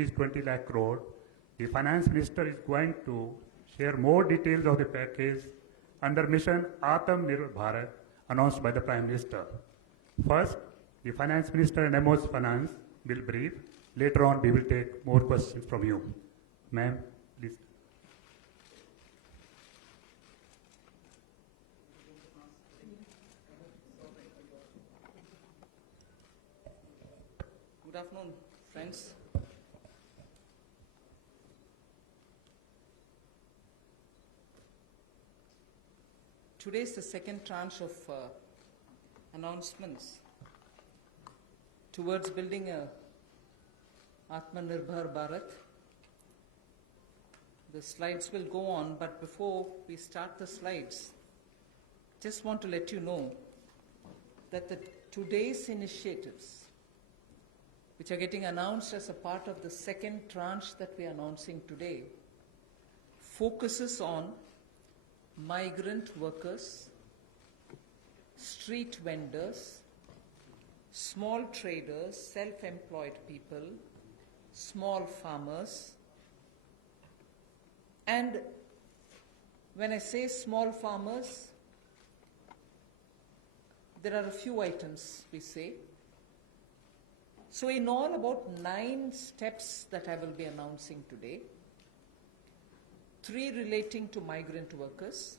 is 20 lakh crore. The finance minister is going to share more details of the package under mission Atmanirbhar Bharat announced by the Prime Minister. First, the finance minister and MO's finance will brief. Later on, we will take more questions from you. Ma'am, please. Good afternoon, friends. Today is the second tranche of announcements towards building a Atmanirbhar Bharat. The slides will go on, but before we start the slides, just want to let you know that today's initiatives, which are getting announced as a part of the second tranche that we are announcing today, focuses on migrant workers, street vendors, small traders, self-employed people, small farmers. And when I say small farmers, there are a few items we say. So in all, about 9 steps that I will be announcing today. 3 relating to migrant workers,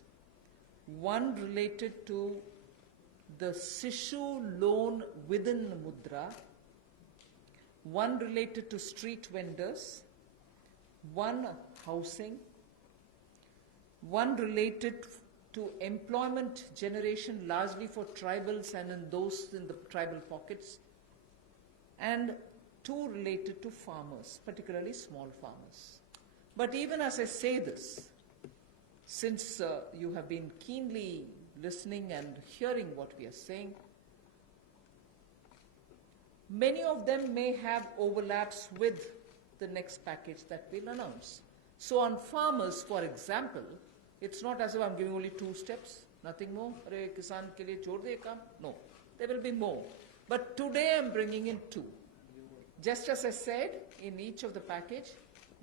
1 related to the Sishu loan within Mudra, 1 related to street vendors, 1 housing, 1 related to employment generation largely for tribals and in those in the tribal pockets, and 2 related to farmers, particularly small farmers. But even as I say this, since you have been keenly listening and hearing what we are saying, many of them may have overlaps with the next package that we'll announce. So on farmers, for example, it's not as if I'm giving only 2 steps, nothing more. Arey kisan ke liye chhod de kaam. No, there will be more. But today I'm bringing in 2. Just as I said, in each of the package,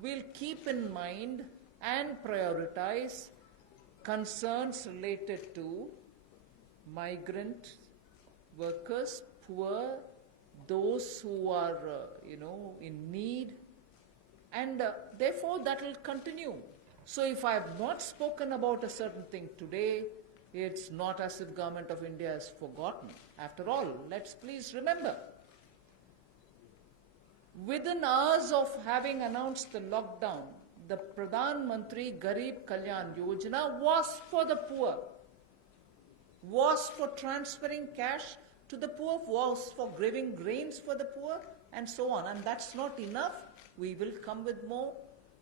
we'll keep in mind and prioritize concerns related to migrant workers, poor, those who are, in need, and therefore that will continue. So if I have not spoken about a certain thing today, it's not as if Government of India has forgotten. After all, let's please remember, within hours of having announced the lockdown, the Pradhan Mantri Garib Kalyan Yojana was for the poor, was for transferring cash to the poor, was for giving grains for the poor, and so on. And that's not enough. We will come with more.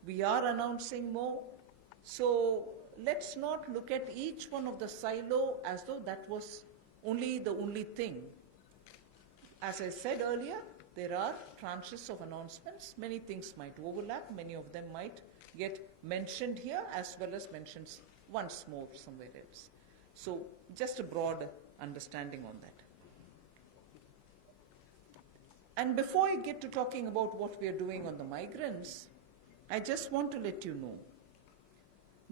We are announcing more. So let's not look at each one of the silo as though that was the only thing. As I said earlier, there are tranches of announcements. Many things might overlap. Many of them might get mentioned here as well as mentioned once more somewhere else. So just a broad understanding on that. And before I get to talking about what we are doing on the migrants, I just want to let you know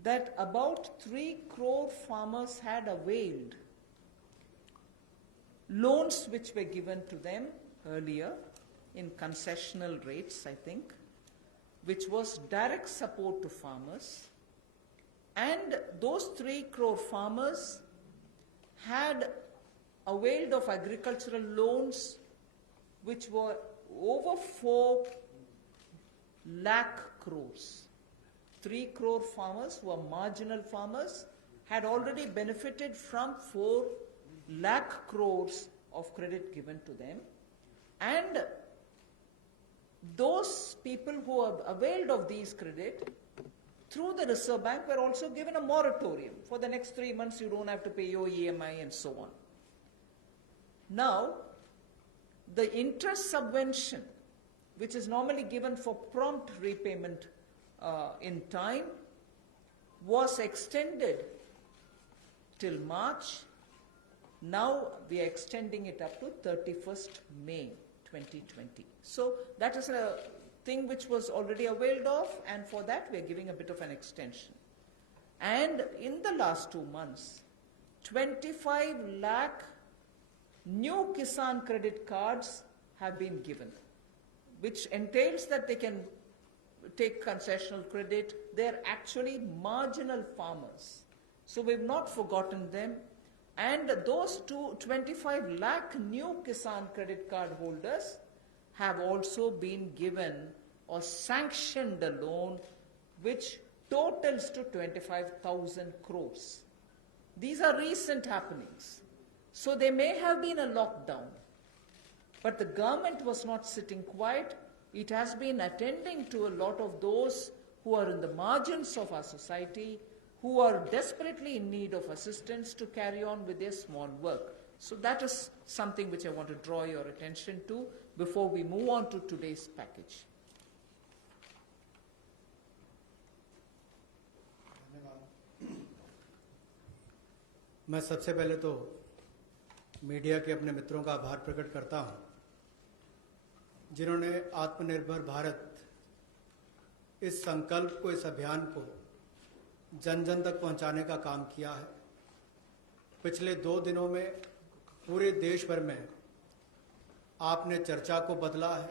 that about 3 crore farmers had availed loans which were given to them earlier in concessional rates, I think, which was direct support to farmers. And those 3 crore farmers had availed of agricultural loans which were over 4 lakh crores. 3 crore farmers who are marginal farmers had already benefited from 4 lakh crores of credit given to them. And those people who have availed of these credit through the Reserve Bank were also given a moratorium. For the next 3 months, you don't have to pay your EMI and so on. Now, the interest subvention, which is normally given for prompt repayment in time, was extended till March. Now we are extending it up to 31st May 2020. So that is a thing which was already availed of, and for that we are giving a bit of an extension. And in the last 2 months, 25 lakh new Kisan credit cards have been given, which entails that they can take concessional credit. They're actually marginal farmers. So we've not forgotten them. And those 25 lakh new Kisan credit card holders have also been given or sanctioned a loan which totals to 25,000 crores. These are recent happenings. So there may have been a lockdown, but the government was not sitting quiet. It has been attending to a lot of those who are in the margins of our society, who are desperately in need of assistance to carry on with their small work. So that is something which I want to draw your attention to before we move on to today's package. मैं सबसे पहले तो media के अपने मित्रों का आभार प्रकट करता हूं, जिन्होंने आत्मनिर्भर भारत इस संकल्प को, इस अभियान को जन जन तक पहुंचाने का काम किया है। पिछले 2 दिनों में पूरे देश भर में आपने चर्चा को बदला है,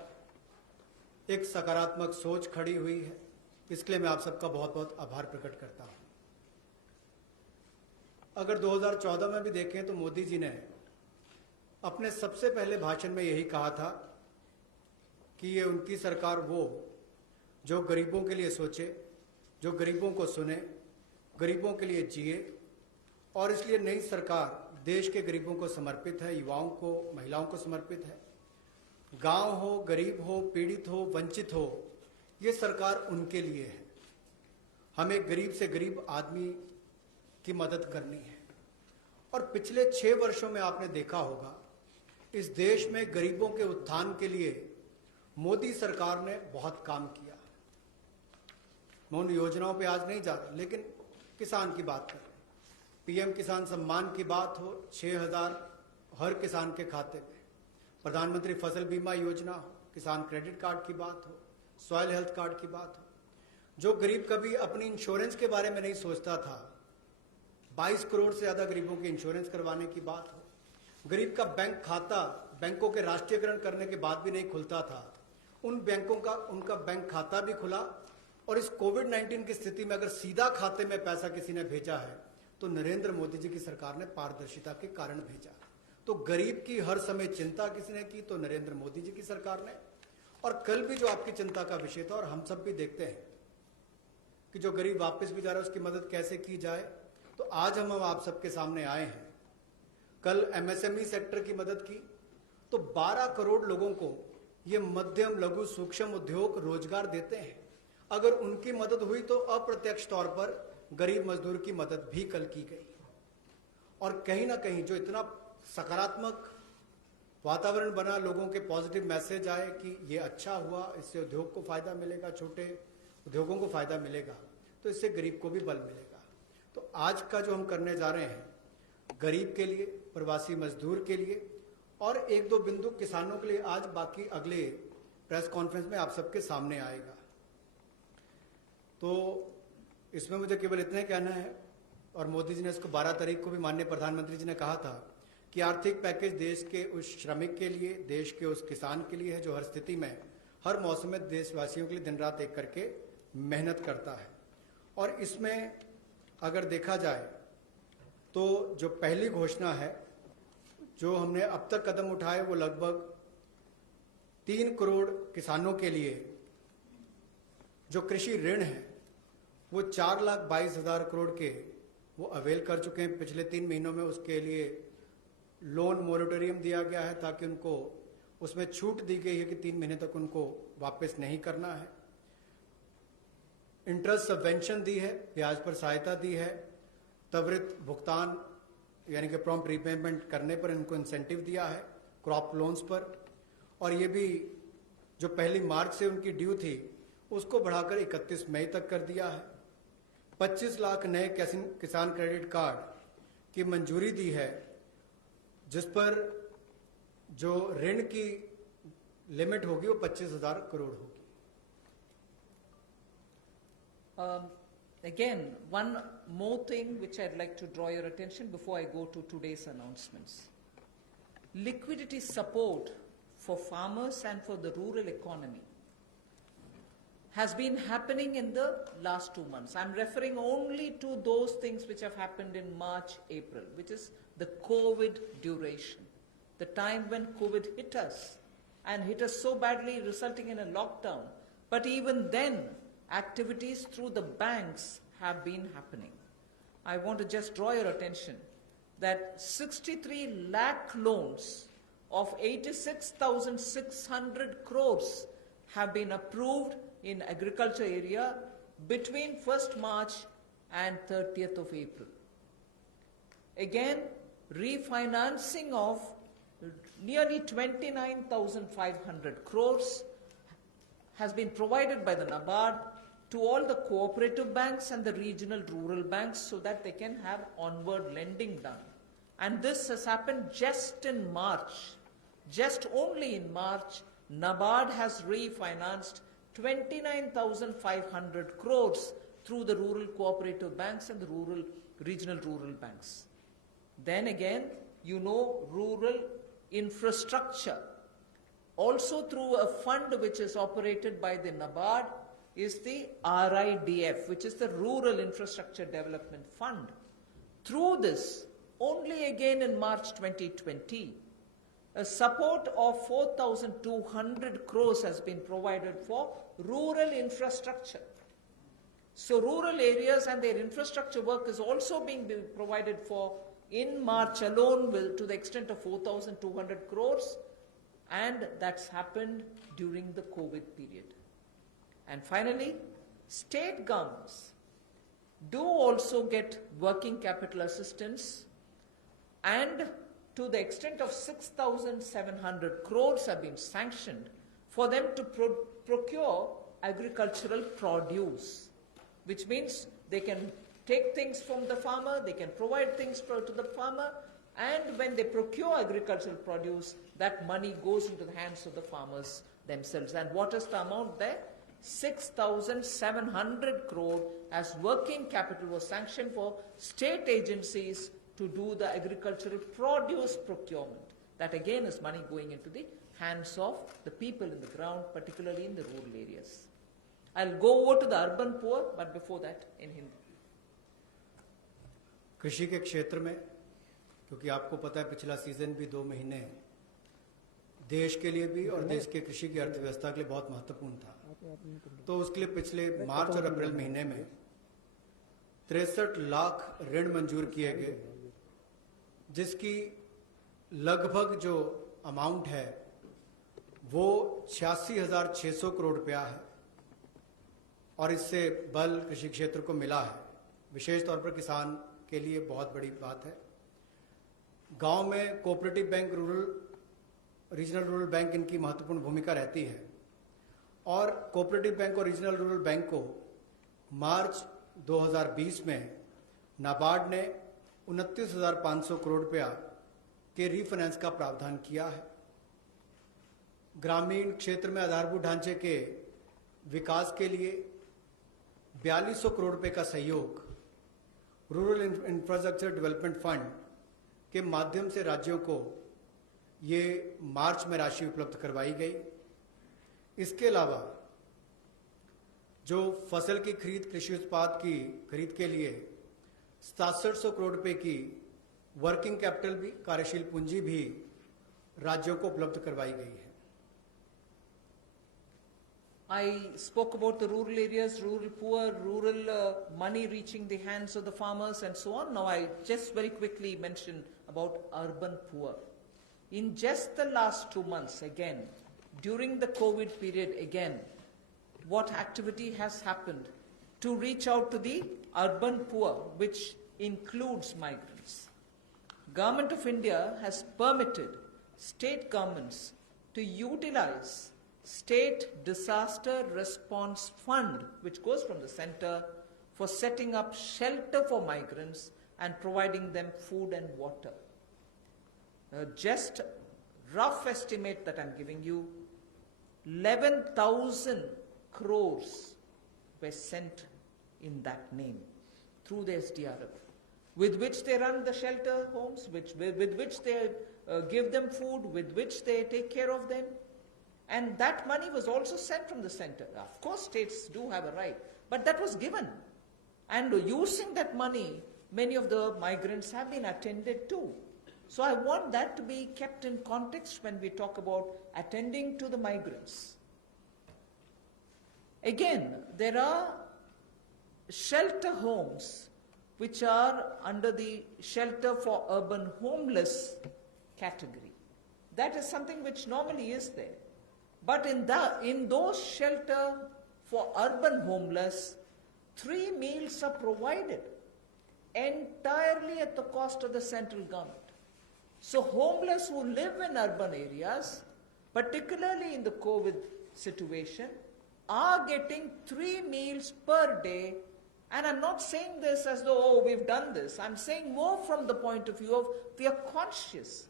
एक सकारात्मक सोच खड़ी हुई है। इसके लिए मैं आप सबका बहुत बहुत आभार प्रकट करता हूं। अगर 2014 में भी देखें तो मोदी जी ने अपने सबसे पहले भाषण में यही कहा था कि ये उनकी सरकार वो जो गरीबों के लिए सोचे, जो गरीबों को सुने, गरीबों के लिए जिए, और इसलिए नई सरकार देश के गरीबों को समर्पित है, युवाओं को, महिलाओं को समर्पित है। गांव हो, गरीब हो, पीड़ित हो, वंचित हो, ये सरकार उनके लिए है। हमें गरीब से गरीब आदमी की मदद करनी है। और पिछले 6 वर्षों में आपने देखा होगा इस देश में गरीबों के उत्थान के लिए मोदी सरकार ने बहुत काम किया। मैं उन योजनाओं पे आज नहीं जा रहा, लेकिन किसान की बात करें, पीएम किसान सम्मान की बात हो, 6,000 हर किसान के खाते में, प्रधानमंत्री फसल बीमा योजना हो, किसान क्रेडिट कार्ड की बात हो, सॉइल हेल्थ कार्ड की बात हो। जो गरीब कभी अपनी इंश्योरेंस के बारे में नहीं सोचता था, 22 करोड़ से ज्यादा गरीबों की इंश्योरेंस करवाने की बात हो। गरीब का बैंक खाता बैंकों के राष्ट्रीयकरण करने के बाद भी नहीं खुलता था, उन बैंकों का उनका बैंक खाता भी खुला। और इस कोविड-19 की स्थिति में अगर सीधा खाते में पैसा किसी ने भेजा है तो नरेंद्र मोदी जी की सरकार ने पारदर्शिता के कारण भेजा। तो गरीब की हर समय चिंता किसने की? तो नरेंद्र मोदी जी की सरकार ने। और कल भी जो आपकी चिंता का विषय था, और हम सब भी देखते हैं कि जो गरीब वापस भी जा रहा है उसकी मदद कैसे की जाए, तो आज हम आप सबके सामने आए हैं। कल एमएसएमई सेक्टर की मदद की तो 12 करोड़ लोगों को ये मध्यम लघु सूक्ष्म उद्योग रोजगार देते हैं। अगर उनकी मदद हुई तो अप्रत्यक्ष तौर पर गरीब मजदूर की मदद भी कल की गई। और कहीं ना कहीं जो इतना सकारात्मक वातावरण बना, लोगों के पॉजिटिव मैसेज आए कि ये अच्छा हुआ, इससे उद्योग को फायदा मिलेगा, छोटे उद्योगों को फायदा मिलेगा, तो इससे गरीब को भी बल मिलेगा। तो आज का जो हम करने जा रहे हैं, गरीब के लिए, प्रवासी मजदूर के लिए और 1-2 बिंदु किसानों के लिए, आज बाकी अगले प्रेस कॉन्फ्रेंस में आप सबके सामने आएगा। तो इसमें मुझे केवल इतना ही कहना है, और मोदी जी ने इसको 12 तारीख को भी माननीय प्रधानमंत्री जी ने कहा था कि आर्थिक पैकेज देश के उस श्रमिक के लिए, देश के उस किसान के लिए है जो हर स्थिति में, हर मौसम में देशवासियों के लिए दिन रात एक करके मेहनत करता है। और इसमें अगर देखा जाए तो जो पहली घोषणा है जो हमने अब तक कदम उठाए, वो लगभग 3 करोड़ किसानों के लिए जो कृषि ऋण है वो 4,22,000 करोड़ के वो अवेल कर चुके हैं। पिछले 3 महीनों में उसके लिए लोन मोरेटोरियम दिया गया है ताकि उनको उसमें छूट दी गई है कि 3 महीने तक उनको वापस नहीं करना है। इंटरेस्ट सबवेंशन दी है, ब्याज पर सहायता दी है, त्वरित भुगतान यानी कि प्रॉम्प्ट रीपेमेंट करने पर इनको इंसेंटिव दिया है, क्रॉप लोन्स पर। और ये भी जो 1 मार्च से उनकी ड्यू थी उसको बढ़ाकर 31 मई तक कर दिया है। 25 लाख नए किसान क्रेडिट कार्ड की मंजूरी दी है, जिस पर जो ऋण की लिमिट होगी वो 25,000 करोड़ होगी। Again, one more thing which I'd like to draw your attention before I go to today's announcements. Liquidity support for farmers and for the rural economy has been happening in the last 2 months. I'm referring only to those things which have happened in March, April, which is the COVID duration, the time when COVID hit us and hit us so badly, resulting in a lockdown. But even then, activities through the banks have been happening. I want to just draw your attention that 63 lakh loans of 86,600 crores have been approved in agriculture area between 1st March and 30th of April. Again, refinancing of nearly 29,500 crores has been provided by the NABARD to all the cooperative banks and the regional rural banks so that they can have onward lending done. And this has happened just in March. Just only in March, NABARD has refinanced 29,500 crores through the rural cooperative banks and the regional rural banks. Then again, you know, rural infrastructure, also through a fund which is operated by the NABARD, is the RIDF, which is the Rural Infrastructure Development Fund. Through this, only again in March 2020, a support of 4,200 crores has been provided for rural infrastructure. So rural areas and their infrastructure work is also being provided for in March alone to the extent of 4,200 crores, and that's happened during the COVID period. And finally, state governments do also get working capital assistance, and to the extent of 6,700 crores have been sanctioned for them to procure agricultural produce, which means they can take things from the farmer, they can provide things to the farmer, and when they procure agricultural produce, that money goes into the hands of the farmers themselves. And what is the amount there? 6,700 crore as working capital was sanctioned for state agencies to do the agricultural produce procurement. That again is money going into the hands of the people in the ground, particularly in the rural areas. I'll go over to the urban poor, but before that in Hindi. कृषि के क्षेत्र में, क्योंकि आपको पता है पिछला season भी 2 महीने देश के लिए भी और देश के कृषि की अर्थव्यवस्था के लिए बहुत महत्वपूर्ण था, तो उसके लिए पिछले मार्च और अप्रैल महीने में 63 लाख ऋण मंजूर किए गए, जिसकी लगभग जो अमाउंट है वो 86,600 करोड़ रुपया है, और इससे बल कृषि क्षेत्र को मिला है। विशेष तौर पर किसान के लिए बहुत बड़ी बात है। गांव में cooperative bank, regional rural bank इनकी महत्वपूर्ण भूमिका रहती है, और कोऑपरेटिव बैंक और रीजनल रूरल बैंक को मार्च 2020 में नाबार्ड ने 29,500 करोड़ रुपया के रीफाइनेंस का प्रावधान किया है। ग्रामीण क्षेत्र में आधारभूत ढांचे के विकास के लिए 4200 करोड़ रुपए का सहयोग रूरल इंफ्रास्ट्रक्चर डेवलपमेंट फंड के माध्यम से राज्यों को ये मार्च में राशि उपलब्ध करवाई गई। इसके अलावा जो फसल की खरीद, कृषि उत्पाद की खरीद के लिए 6700 करोड़ रुपए की वर्किंग कैपिटल भी, कार्यशील पूंजी भी राज्यों को उपलब्ध करवाई गई है। I spoke about the rural areas, rural poor, rural money reaching the hands of the farmers and so on. Now I just very quickly mention about urban poor. In just the last 2 months, again, during the COVID period, again, what activity has happened to reach out to the urban poor, which includes migrants? Government of India has permitted state governments to utilize State Disaster Response Fund, which goes from the center, for setting up shelter for migrants and providing them food and water. Just rough estimate that I'm giving you, 11,000 crores were sent in that name through the SDRF, with which they run the shelter homes, with which they give them food, with which they take care of them. And that money was also sent from the center. Of course, states do have a right, but that was given. And using that money, many of the migrants have been attended to. So I want that to be kept in context when we talk about attending to the migrants. Again, there are shelter homes which are under the shelter for urban homeless category. That is something which normally is there. But in those shelter for urban homeless, 3 meals are provided entirely at the cost of the central government. So homeless who live in urban areas, particularly in the COVID situation, are getting 3 meals per day. And I'm not saying this as though, oh, we've done this. I'm saying more from the point of view of we are conscious.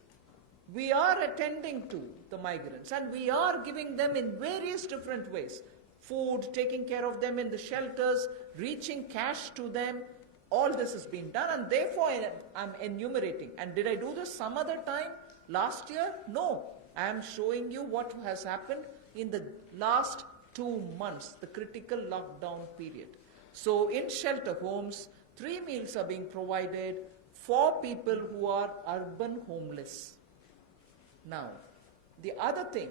We are attending to the migrants and we are giving them in various different ways. Food, taking care of them in the shelters, reaching cash to them. All this has been done and therefore I'm enumerating. And did I do this some other time? Last year? No. I am showing you what has happened in the last 2 months, the critical lockdown period. So in shelter homes, 3 meals are being provided for people who are urban homeless. Now, the other thing,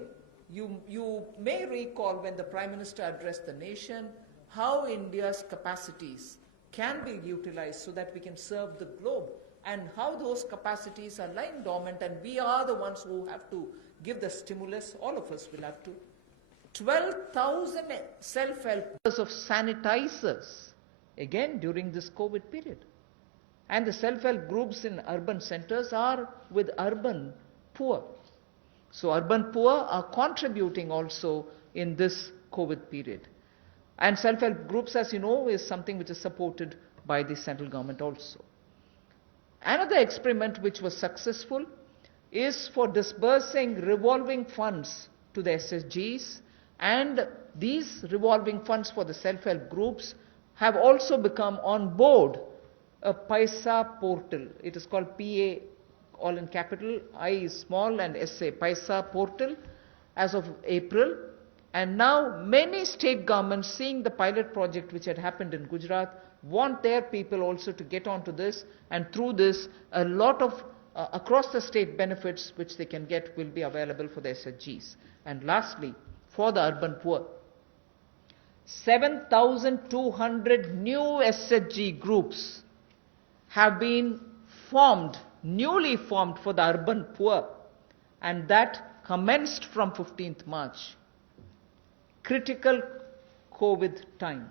you may recall when the Prime Minister addressed the nation, how India's capacities can be utilized so that we can serve the globe, and how those capacities are lying dormant, and we are the ones who have to give the stimulus, all of us will have to. 12,000 self-help of sanitizers, again during this COVID period. And the self-help groups in urban centers are with urban poor. So urban poor are contributing also in this COVID period. And self-help groups, as you know, is something which is supported by the central government also. Another experiment which was successful is for disbursing revolving funds to the SSGs, and these revolving funds for the self-help groups have also become on board a Paisa portal. It is called PA, all in capital, I is small and SA, Paisa portal, as of April. And now many state governments, seeing the pilot project which had happened in Gujarat, want their people also to get onto this, and through this a lot of across the state benefits which they can get will be available for the SHGs. And lastly, for the urban poor, 7,200 new SHG groups have been formed, newly formed for the urban poor, and that commenced from 15th March. Critical COVID time.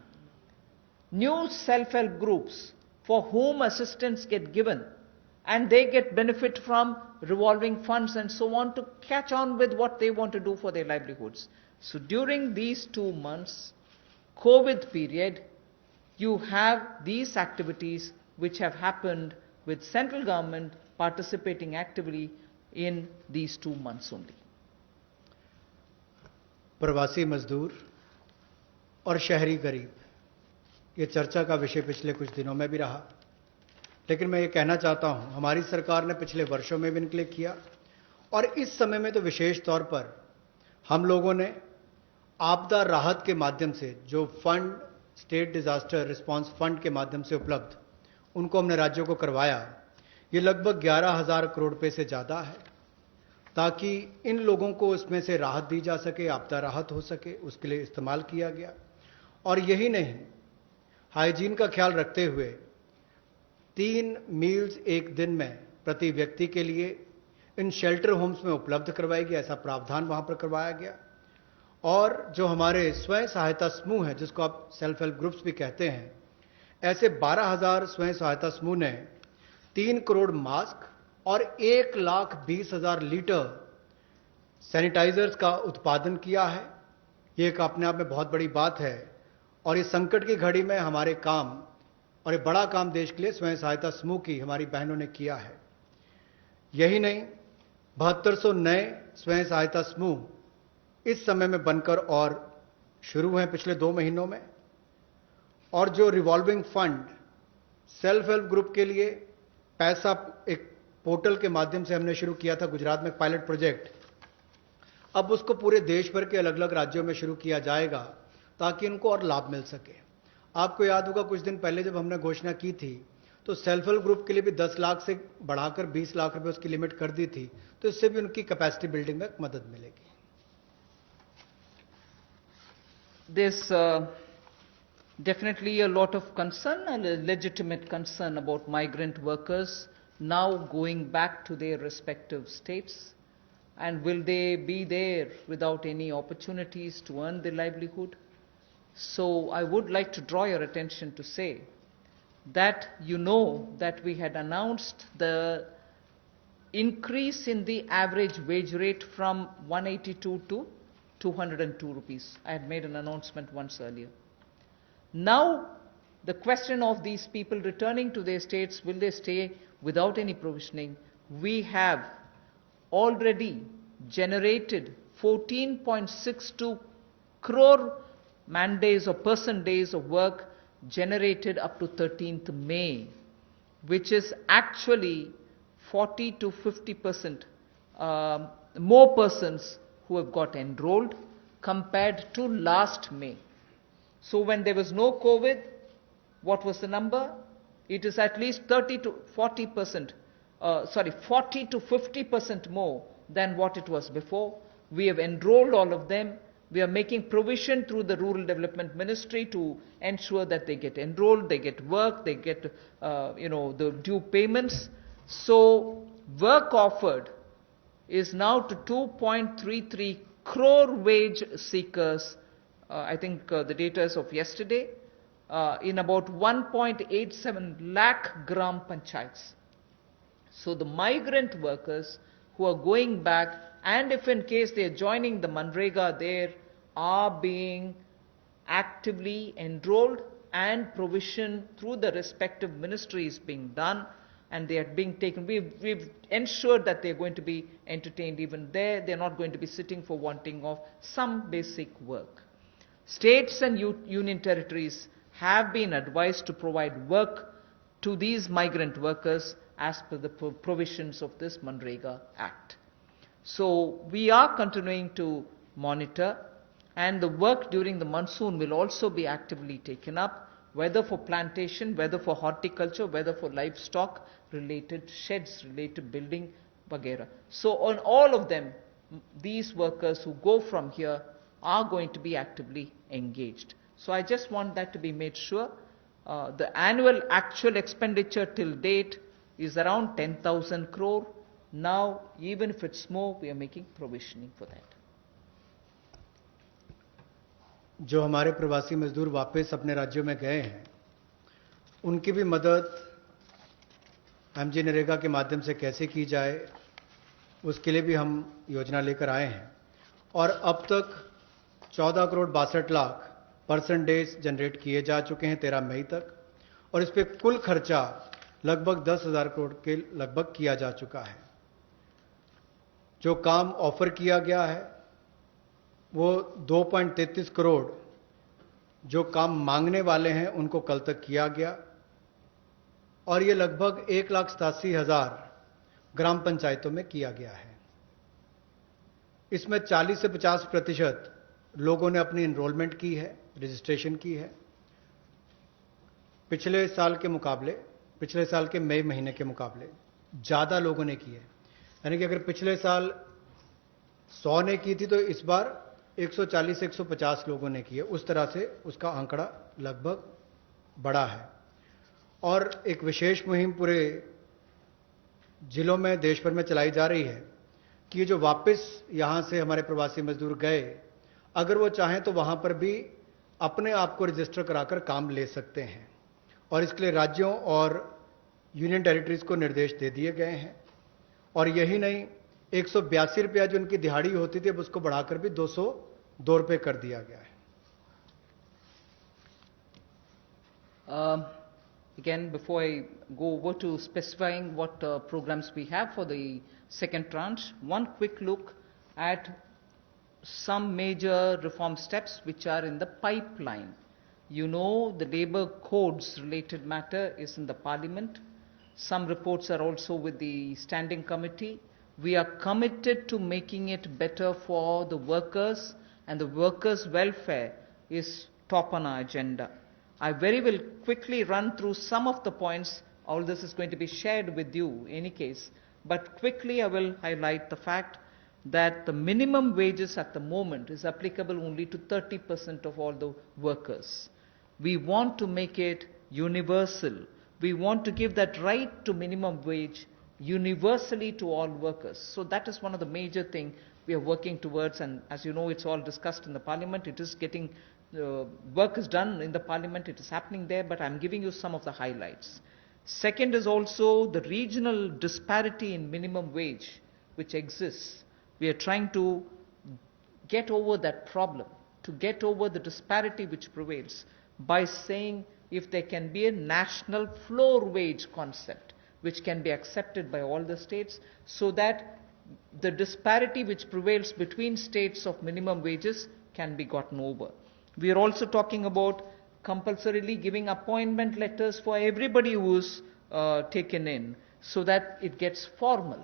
New self-help groups for whom assistance get given, and they get benefit from revolving funds and so on to catch on with what they want to do for their livelihoods. So during these 2 months, COVID period, you have these activities which have happened with central government participating actively in these 2 months only. प्रवासी मजदूर और शहरी गरीब, ये चर्चा का विषय पिछले कुछ दिनों में भी रहा, लेकिन मैं ये कहना चाहता हूं, हमारी सरकार ने पिछले वर्षों में भी इनक्लेम किया और इस समय में तो विशेष तौर पर हम लोगों ने आपदा राहत के माध्यम से जो fund, state disaster response fund के माध्यम से उपलब्ध, उनको हमने राज्यों को करवाया। ये लगभग 11,000 करोड़ रुपए से ज़्यादा है, ताकि इन लोगों को इसमें से राहत दी जा सके, आपदा राहत हो सके, उसके लिए इस्तेमाल किया गया। और यही नहीं, हाइजीन का ख्याल रखते हुए 3 मील्स एक दिन में प्रति व्यक्ति के लिए इन शेल्टर होम्स में उपलब्ध करवाएगी, ऐसा प्रावधान वहां पर करवाया गया। और जो हमारे स्वयं सहायता समूह हैं, जिसको आप सेल्फ हेल्प ग्रुप्स भी कहते हैं, ऐसे 12,000 स्वयं सहायता समूह ने 3 करोड़ मास्क और 1,20,000 लीटर सैनिटाइजर्स का उत्पादन किया है। ये एक अपने आप में बहुत बड़ी बात है और इस संकट की घड़ी में हमारे काम, और ये बड़ा काम देश के लिए स्वयं सहायता समूह की हमारी बहनों ने किया है। यही नहीं, 7200 नए स्वयं सहायता समूह इस समय में बनकर और शुरू हैं पिछले 2 महीनों में, और जो revolving fund self help group के लिए पैसा एक पोर्टल के माध्यम से हमने शुरू किया था गुजरात में पायलट प्रोजेक्ट, अब उसको पूरे देश भर के अलग अलग राज्यों में शुरू किया जाएगा ताकि उनको और लाभ मिल सके। आपको याद होगा कुछ दिन पहले जब हमने घोषणा की थी तो सेल्फ हेल्प ग्रुप के लिए भी 10 लाख से बढ़ाकर 20 लाख रुपए उसकी लिमिट कर दी थी, तो इससे भी उनकी कैपेसिटी बिल्डिंग में मदद मिलेगी। There's definitely a lot of concern, and a legitimate concern about migrant workers now going back to their respective states. And will they be there without any opportunities to earn their livelihood? So I would like to draw your attention to say that you know that we had announced the increase in the average wage rate from 182 to 202 rupees. I had made an announcement once earlier. Now, the question of these people returning to their states, will they stay without any provisioning? We have already generated 14.62 crore man days or person days of work generated up to 13th May, which is actually 40 to 50% more persons who have got enrolled compared to last May. So when there was no COVID, what was the number? It is at least 30 to 40%, 40 to 50% more than what it was before. We have enrolled all of them. We are making provision through the Rural Development Ministry to ensure that they get enrolled, they get work, they get the due payments. So work offered is now to 2.33 crore wage seekers. I think the data is of yesterday, in about 1.87 lakh gram panchayats. So the migrant workers who are going back, and if in case they are joining the Manrega, there are being actively enrolled and provision through the respective ministries being done, and they are being taken. We've ensured that they're going to be entertained even there. They're not going to be sitting for wanting of some basic work. States and union territories have been advised to provide work to these migrant workers as per the provisions of this Manrega Act. So we are continuing to monitor, and the work during the monsoon will also be actively taken up, whether for plantation, whether for horticulture, whether for livestock related sheds, related building, vagera. So on all of them, these workers who go from here are going to be actively engaged. So I just want that to be made sure. The annual actual expenditure till date is around 10,000 crore. Now, even if it's more, we are making provisioning for that. जो हमारे प्रवासी मजदूर वापस अपने राज्यों में गए हैं, उनकी भी मदद एमजी नरेगा के माध्यम से कैसे की जाए, उसके लिए भी हम योजना लेकर आए हैं। और अब तक 14 crore 62 lakh person days generate किए जा चुके हैं 13 मई तक, और इस पर कुल खर्चा लगभग 10,000 करोड़ के लगभग किया जा चुका है। जो काम ऑफर किया गया है वो 2.33 करोड़ जो काम मांगने वाले हैं उनको कल तक किया गया, और ये लगभग 1,87,000 ग्राम पंचायतों में किया गया है। इसमें 40 से 50% लोगों ने अपनी एनरोलमेंट की है, रजिस्ट्रेशन की है। पिछले साल के मई महीने के मुकाबले ज़्यादा लोगों ने की है। यानी कि अगर पिछले साल 100 ने की थी तो इस बार 140 से 150 लोगों ने की है। उस तरह से उसका आंकड़ा लगभग बड़ा है। और एक विशेष मुहिम पूरे जिलों में देश भर में चलाई जा रही है कि ये जो वापस यहाँ से हमारे प्रवासी मजदूर गए, अगर वो चाहें तो वहाँ पर भी अपने आप को रजिस्टर कराकर काम ले सकते हैं, और इसके लिए राज्यों और यूनियन टेरिटरीज को निर्देश दे दिए गए हैं। और यही नहीं, 182 रुपया जो उनकी दिहाड़ी होती थी अब उसको बढ़ाकर भी 202 रुपये कर दिया गया है। Again, before I go over to specifying what programs we have for the second tranche, one quick look at some major reform steps which are in the pipeline. You know, the labor codes related matter is in the parliament. Some reports are also with the standing committee. We are committed to making it better for the workers, and the workers' welfare is top on our agenda. I very will quickly run through some of the points. All this is going to be shared with you in any case, but quickly I will highlight the fact that the minimum wages at the moment is applicable only to 30% of all the workers. We want to make it universal. We want to give that right to minimum wage universally to all workers. So that is one of the major things we are working towards, and as you know, it's all discussed in the parliament. It is getting, work is done in the parliament, it is happening there, but I'm giving you some of the highlights. Second is also the regional disparity in minimum wage which exists. We are trying to get over that problem, to get over the disparity which prevails by saying if there can be a national floor wage concept which can be accepted by all the states, so that the disparity which prevails between states of minimum wages can be gotten over. We are also talking about compulsorily giving appointment letters for everybody who is taken in, so that it gets formal,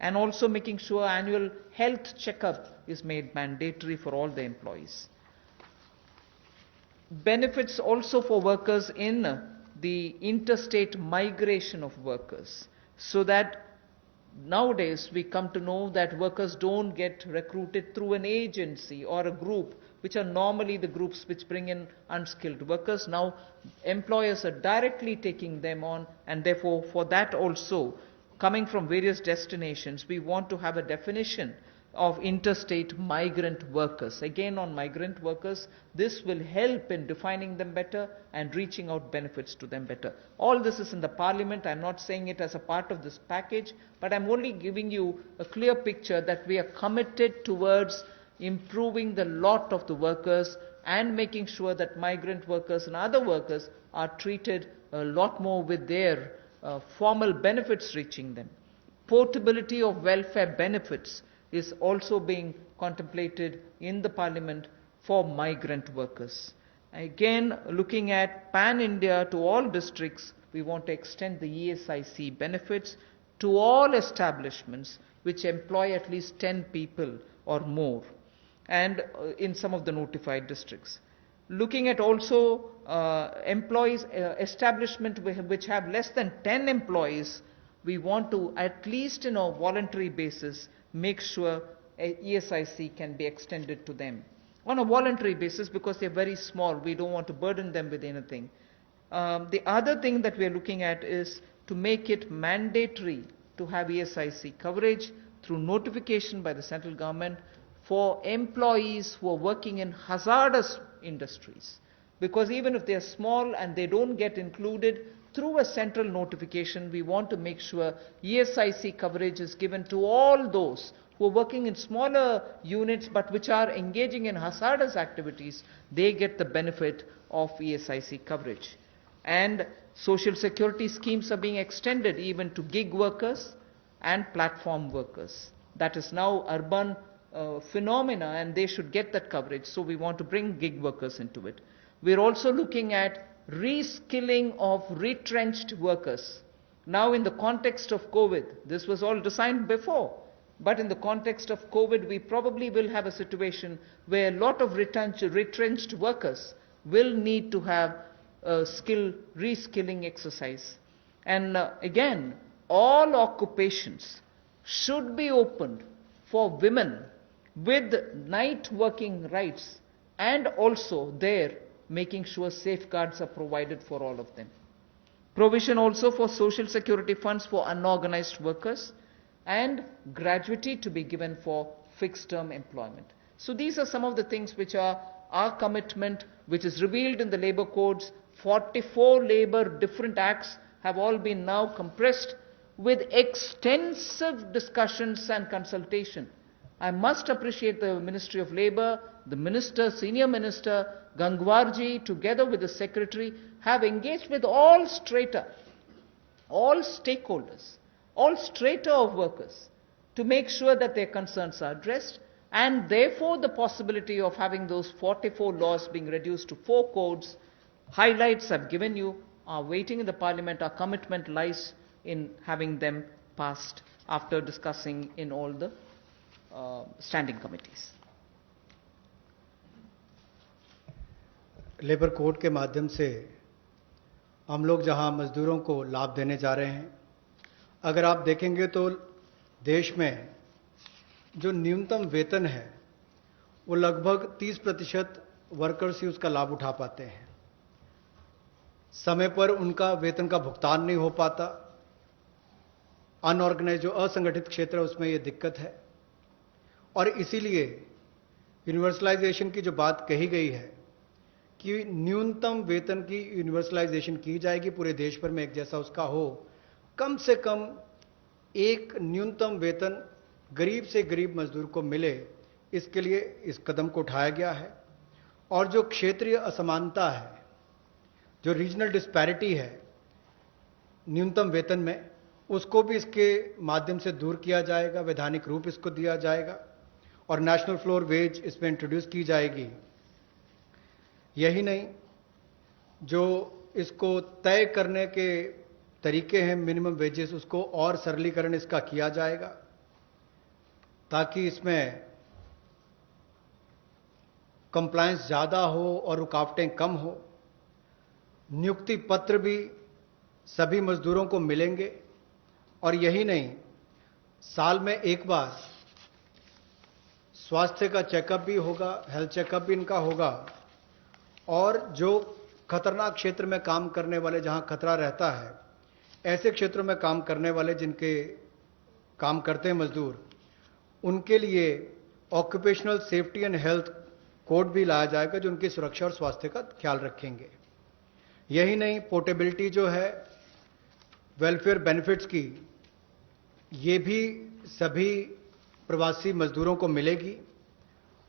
and also making sure annual health checkup is made mandatory for all the employees. Benefits also for workers in the interstate migration of workers, so that nowadays we come to know that workers don't get recruited through an agency or a group, which are normally the groups which bring in unskilled workers. Now employers are directly taking them on, and therefore for that also, coming from various destinations, we want to have a definition of interstate migrant workers. Again, on migrant workers, this will help in defining them better and reaching out benefits to them better. All this is in the parliament. I'm not saying it as a part of this package, but I'm only giving you a clear picture that we are committed towards improving the lot of the workers and making sure that migrant workers and other workers are treated a lot more with their formal benefits reaching them. Portability of welfare benefits is also being contemplated in the parliament for migrant workers. Again, looking at pan-India to all districts, we want to extend the ESIC benefits to all establishments which employ at least 10 people or more, and in some of the notified districts. Looking at also employees, establishment which have less than 10 employees, we want to, at least in a voluntary basis, make sure ESIC can be extended to them. On a voluntary basis, because they're very small, we don't want to burden them with anything. The other thing that we're looking at is to make it mandatory to have ESIC coverage through notification by the central government for employees who are working in hazardous industries. Because even if they are small and they don't get included through a central notification, we want to make sure ESIC coverage is given to all those who are working in smaller units but which are engaging in hazardous activities. They get the benefit of ESIC coverage. And social security schemes are being extended even to gig workers and platform workers. That is now urban phenomena, and they should get that coverage. So we want to bring gig workers into it. We're also looking at reskilling of retrenched workers. Now in the context of COVID, this was all designed before, but in the context of COVID, we probably will have a situation where a lot of retrenched workers will need to have a reskilling exercise. And again, all occupations should be opened for women with night working rights, and also there making sure safeguards are provided for all of them. Provision also for social security funds for unorganized workers, and gratuity to be given for fixed term employment. So these are some of the things which are our commitment, which is revealed in the labor codes. 44 labor different acts have all been now compressed with extensive discussions and consultation. I must appreciate the Ministry of Labour, the Minister, Senior Minister Gangwarji, together with the Secretary, have engaged with all strata, all stakeholders, all strata of workers, to make sure that their concerns are addressed, and therefore the possibility of having those 44 laws being reduced to 4 codes highlights I've given you are waiting in the Parliament. Our commitment lies in having them passed after discussing in all the standing committees. Labour code के माध्यम से हम लोग जहां मजदूरों को लाभ देने जा रहे हैं, अगर आप देखेंगे तो देश में जो न्यूनतम वेतन है वो लगभग 30% वर्कर्स ही उसका लाभ उठा पाते हैं। समय पर उनका वेतन का भुगतान नहीं हो पाता। अनऑर्गेनाइज जो असंगठित क्षेत्र है उसमें ये दिक्कत है, और इसीलिए यूनिवर्सलाइजेशन की जो बात कही गई है कि न्यूनतम वेतन की यूनिवर्सलाइजेशन की जाएगी, पूरे देश भर में एक जैसा उसका हो, कम से कम एक न्यूनतम वेतन गरीब से गरीब मजदूर को मिले, इसके लिए इस कदम को उठाया गया है। और जो क्षेत्रीय असमानता है, जो रीजनल डिस्पैरिटी है न्यूनतम वेतन में, उसको भी इसके माध्यम से दूर किया जाएगा, वैधानिक रूप इसको दिया जाएगा और नेशनल फ्लोर वेज इसमें इंट्रोड्यूस की जाएगी। यही नहीं, जो इसको तय करने के तरीके हैं मिनिमम वेजेस, उसको और सरलीकरण इसका किया जाएगा ताकि इसमें कंप्लायंस ज़्यादा हो और रुकावटें कम हो। नियुक्ति पत्र भी सभी मजदूरों को मिलेंगे, और यही नहीं, साल में एक बार स्वास्थ्य का चेकअप भी होगा, हेल्थ चेकअप भी इनका होगा। और जो खतरनाक क्षेत्र में काम करने वाले, जहां खतरा रहता है, ऐसे क्षेत्रों में काम करने वाले जिनके काम करते हैं मजदूर, उनके लिए occupational safety and health code भी लाया जाएगा जो उनकी सुरक्षा और स्वास्थ्य का ख्याल रखेंगे। यही नहीं, पोर्टेबिलिटी जो है वेलफेयर बेनिफिट्स की, ये भी सभी प्रवासी मजदूरों को मिलेगी।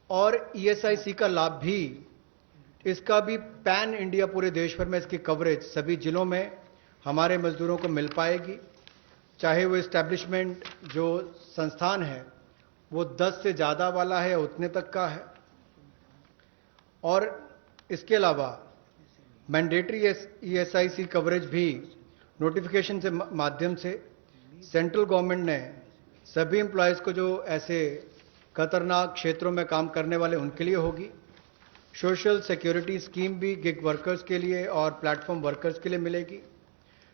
और ईएसआईसी का लाभ भी, इसका भी पैन इंडिया पूरे देश भर में इसकी कवरेज सभी जिलों में हमारे मजदूरों को मिल पाएगी। चाहे वो इस्टेब्लिशमेंट जो संस्थान है वो 10 से ज़्यादा वाला है, उतने तक का है। और इसके अलावा मैंडेटरी ईएसआईसी कवरेज भी नोटिफिकेशन से माध्यम से सेंट्रल गवर्नमेंट ने सभी एम्प्लॉयज़ को, जो ऐसे खतरनाक क्षेत्रों में काम करने वाले, उनके लिए होगी। सोशल सिक्योरिटी स्कीम भी गिग वर्कर्स के लिए और प्लेटफॉर्म वर्कर्स के लिए मिलेगी।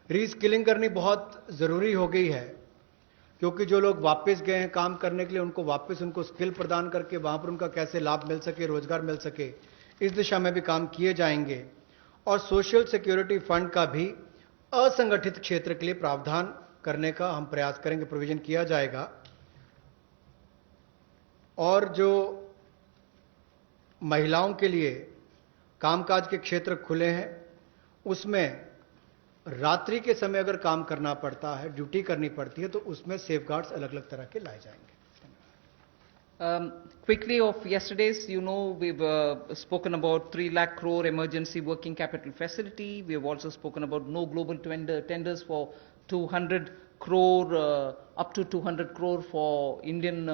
रीस्किलिंग करनी बहुत ज़रूरी हो गई है, क्योंकि जो लोग वापस गए हैं काम करने के लिए, उनको वापस उनको स्किल प्रदान करके वहाँ पर उनका कैसे लाभ मिल सके, रोजगार मिल सके, इस दिशा में भी काम किए जाएंगे। और सोशल सिक्योरिटी फंड का भी असंगठित क्षेत्र के लिए प्रावधान करने का हम प्रयास करेंगे, प्रोविजन किया जाएगा। और जो महिलाओं के लिए कामकाज के क्षेत्र खुले हैं, उसमें रात्रि के समय अगर काम करना पड़ता है, ड्यूटी करनी पड़ती है, तो उसमें सेफगार्ड्स अलग अलग तरह के लाए जाएंगे। Quickly of yesterday's, you know, we've spoken about 3 lakh crore emergency working capital facility. We have also spoken about no global tenders for 200 crore, up to 200 crore for Indian,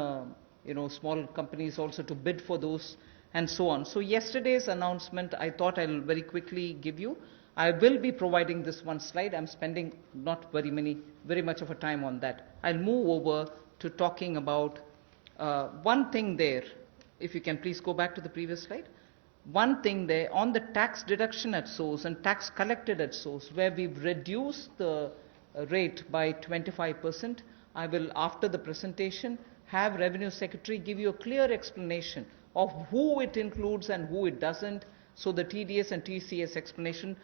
small companies also to bid for those, and so on. So yesterday's announcement, I thought I'll very quickly give you. I will be providing this one slide. I'm spending not very much of a time on that. I'll move over to talking about one thing there. If you can please go back to the previous slide. One thing there on the tax deduction at source and tax collected at source, where we've reduced the rate by 25%. I will, after the presentation, have Revenue Secretary give you a clear explanation of who it includes and who it doesn't. So the TDS and TCS explanation,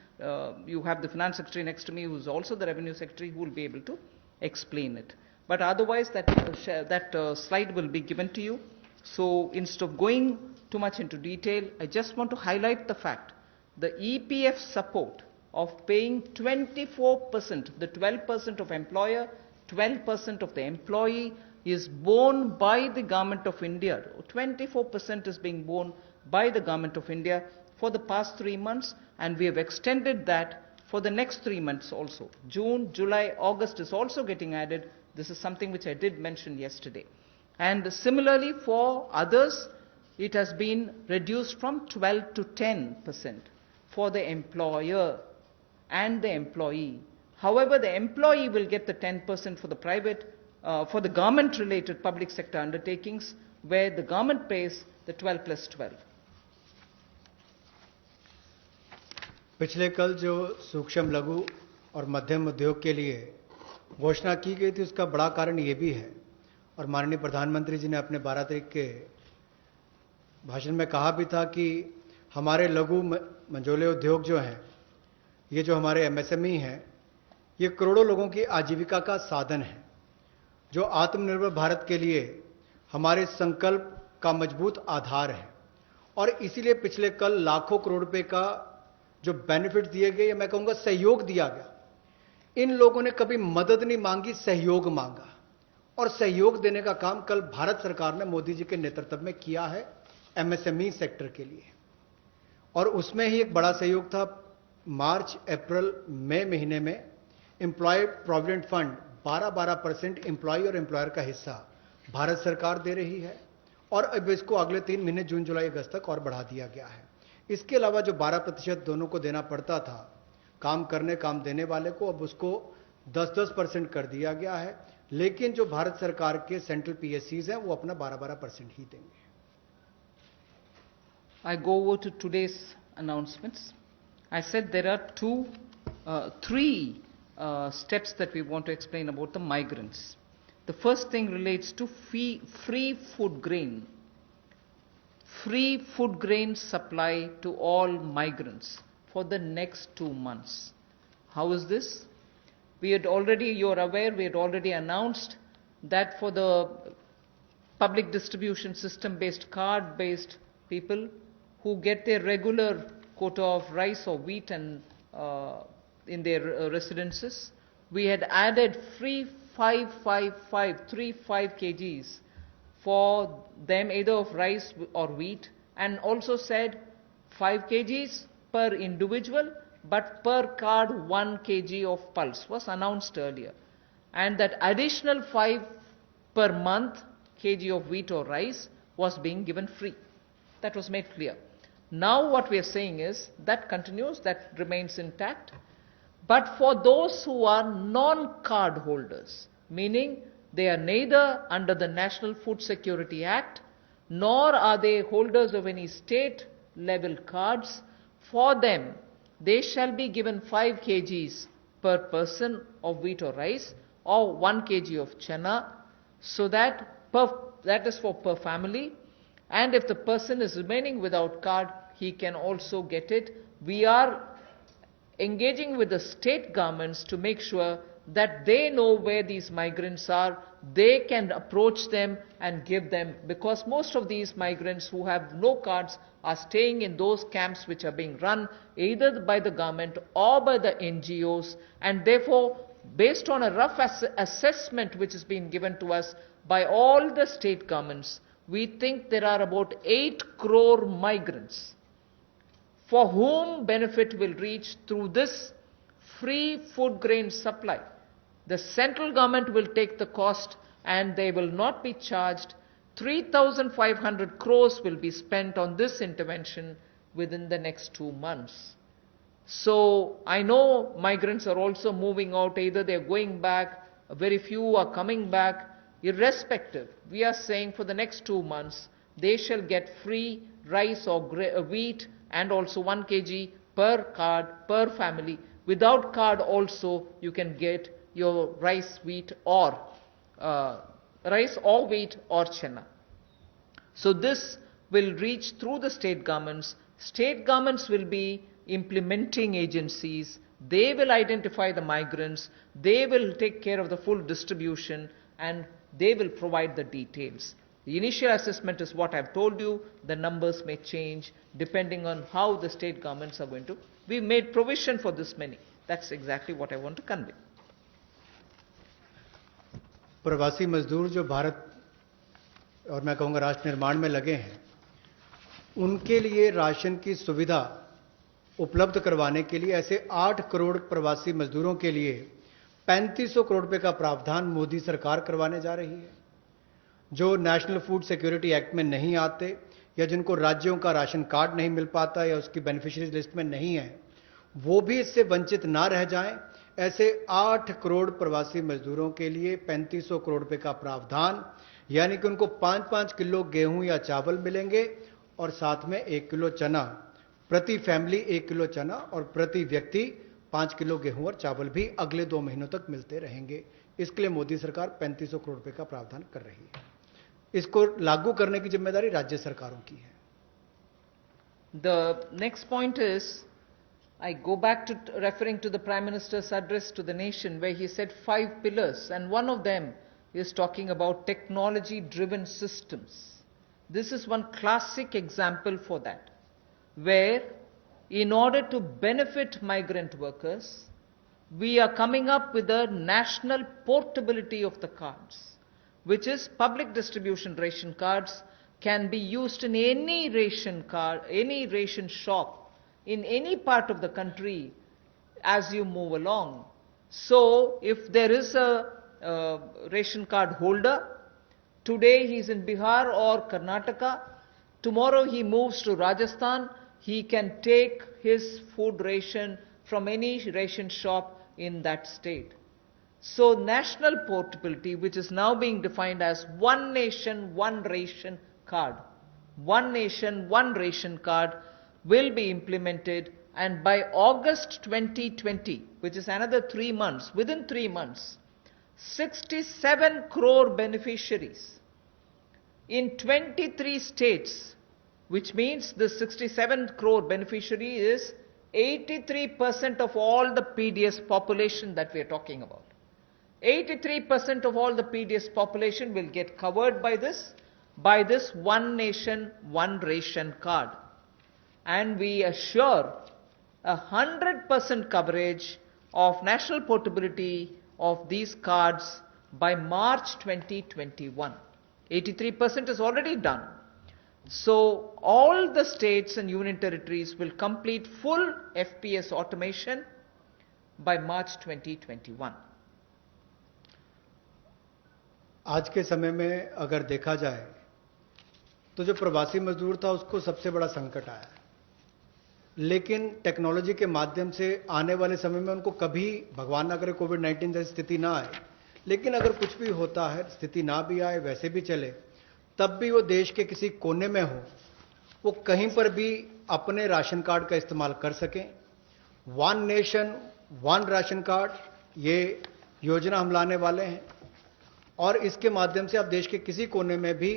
you have the Finance Secretary next to me, who is also the Revenue Secretary, who will be able to explain it. But otherwise, that slide will be given to you. So instead of going too much into detail, I just want to highlight the fact the EPF support of paying 24%, the 12% of employer, 12% of the employee, is borne by the Government of India. 24% is being borne by the Government of India for the past 3 months, and we have extended that for the next 3 months also. June, July, August is also getting added. This is something which I did mention yesterday. And similarly for others, it has been reduced from 12 to 10%. for the employer and the employee. However, the employee will get the 10% for the private, for the government-related public sector undertakings, where the government pays the 12 plus 12. पिछले कल जो सूक्ष्म लघु और मध्यम उद्योग के लिए घोषणा की गई थी, उसका बड़ा कारण ये भी है, और माननीय प्रधानमंत्री जी ने अपने 12 तारीख के भाषण में कहा भी था कि हमारे लघु मंझोले उद्योग जो हैं, ये जो हमारे एमएसएमई हैं, ये करोड़ों लोगों की आजीविका का साधन है, जो आत्मनिर्भर भारत के लिए हमारे संकल्प का मजबूत आधार है। और इसीलिए पिछले कल लाखों करोड़ रुपए का जो बेनिफिट दिए गए, मैं कहूंगा सहयोग दिया गया। इन लोगों ने कभी मदद नहीं मांगी, सहयोग मांगा, और सहयोग देने का काम कल भारत सरकार ने मोदी जी के नेतृत्व में किया है एमएसएमई सेक्टर के लिए। और उसमें ही एक बड़ा सहयोग था, मार्च अप्रैल मई महीने में एम्प्लॉय प्रोविडेंट फंड 12% एम्प्लॉय और एम्प्लॉयर का हिस्सा भारत सरकार दे रही है, और अब इसको अगले 3 महीने जून जुलाई अगस्त तक और बढ़ा दिया गया है। इसके अलावा जो 12% दोनों को देना पड़ता था काम देने वाले को, अब उसको 10% कर दिया गया है। लेकिन जो भारत सरकार के सेंट्रल पीएससीज हैं, वो अपना 12% ही देंगे। I go over to today's announcements. I said there are three steps that we want to explain about the migrants. The first thing relates to free food grain. Free food grain supply to all migrants for the next 2 months. How is this? You're aware, we had already announced that for the public distribution system based, card based people who get their regular quota of rice or wheat and in their residences, we had added free 5 kgs for them, either of rice or wheat, and also said 5 kgs per individual, but per card 1 kg of pulse was announced earlier. And that additional 5 per month kg of wheat or rice was being given free. That was made clear. Now what we are saying is that continues, that remains intact. But for those who are non-card holders, meaning they are neither under the National Food Security Act, nor are they holders of any state level cards, for them they shall be given 5 kgs per person of wheat or rice, or 1 kg of chana, so that is for per family. And if the person is remaining without card, he can also get it. We are engaging with the state governments to make sure that they know where these migrants are, they can approach them and give them, because most of these migrants who have no cards are staying in those camps which are being run either by the government or by the NGOs, and therefore, based on a rough assessment which has been given to us by all the state governments, we think there are about 8 crore migrants for whom benefit will reach through this free food grain supply. The central government will take the cost and they will not be charged. 3,500 crores will be spent on this intervention within the next 2 months. So I know migrants are also moving out, either they're going back, very few are coming back. Irrespective, we are saying for the next 2 months, they shall get free rice or wheat and also 1 kg per card, per family. Without card also, you can get your rice, wheat or wheat or chana. So this will reach through the state governments. State governments will be implementing agencies. They will identify the migrants. They will take care of the full distribution, and they will provide the details. The initial assessment is what I've told you. The numbers may change depending on how the state governments are going to. We've made provision for this many. That's exactly what I want to convey. प्रवासी मजदूर जो भारत और मैं कहूँगा राष्ट्र निर्माण में लगे हैं, उनके लिए राशन की सुविधा उपलब्ध करवाने के लिए ऐसे 8 करोड़ प्रवासी मजदूरों के लिए 3500 करोड़ रुपए का प्रावधान मोदी सरकार करवाने जा रही है, जो नेशनल फूड सिक्योरिटी एक्ट में नहीं आते या जिनको राज्यों का राशन कार्ड नहीं मिल पाता या उसकी बेनिफिशियरीज लिस्ट में नहीं है, वो भी इससे वंचित ना रह जाएं। ऐसे 8 करोड़ प्रवासी मजदूरों के लिए 3500 करोड़ रुपए का प्रावधान, यानी कि उनको 5-5 किलो गेहूं या चावल मिलेंगे और साथ में 1 किलो चना, प्रति फैमिली 1 किलो चना और प्रति व्यक्ति 5 किलो गेहूं और चावल भी अगले 2 महीनों तक मिलते रहेंगे। इसके लिए मोदी सरकार 3500 करोड़ रुपए का प्रावधान कर रही है। इसको लागू करने की जिम्मेदारी राज्य सरकारों की है। The next point is, I go back to referring to the Prime Minister's address to the nation where he said 5 pillars, and one of them is talking about technology-driven systems. This is one classic example for that, where in order to benefit migrant workers, we are coming up with a national portability of the cards, which is public distribution ration cards can be used in any ration card, any ration shop in any part of the country as you move along. So if there is a ration card holder, today he is in Bihar or Karnataka, tomorrow he moves to Rajasthan, he can take his food ration from any ration shop in that state. So national portability, which is now being defined as one nation, one ration card, one nation, one ration card, will be implemented, and by August 2020, which is another 3 months, within 3 months, 67 crore beneficiaries in 23 states, which means the 67 crore beneficiary is 83% of all the PDS population that we are talking about. 83% of all the PDS population will get covered by this one nation, one ration card. And we assure 100% coverage of national portability of these cards by March 2021. 83% is already done. So all the states and union territories will complete full FPS automation by March 2021. आज के समय में अगर देखा जाए तो जो प्रवासी मजदूर था उसको सबसे बड़ा संकट आया, लेकिन टेक्नोलॉजी के माध्यम से आने वाले समय में उनको कभी, भगवान ना करे, कोविड-19 जैसी स्थिति ना आए, लेकिन अगर कुछ भी होता है, स्थिति ना भी आए, वैसे भी चले, तब भी वो देश के किसी कोने में हो, वो कहीं पर भी अपने राशन कार्ड का इस्तेमाल कर सकें। One nation one ration card, ये योजना हम लाने वाले हैं और इसके माध्यम से आप देश के किसी कोने में भी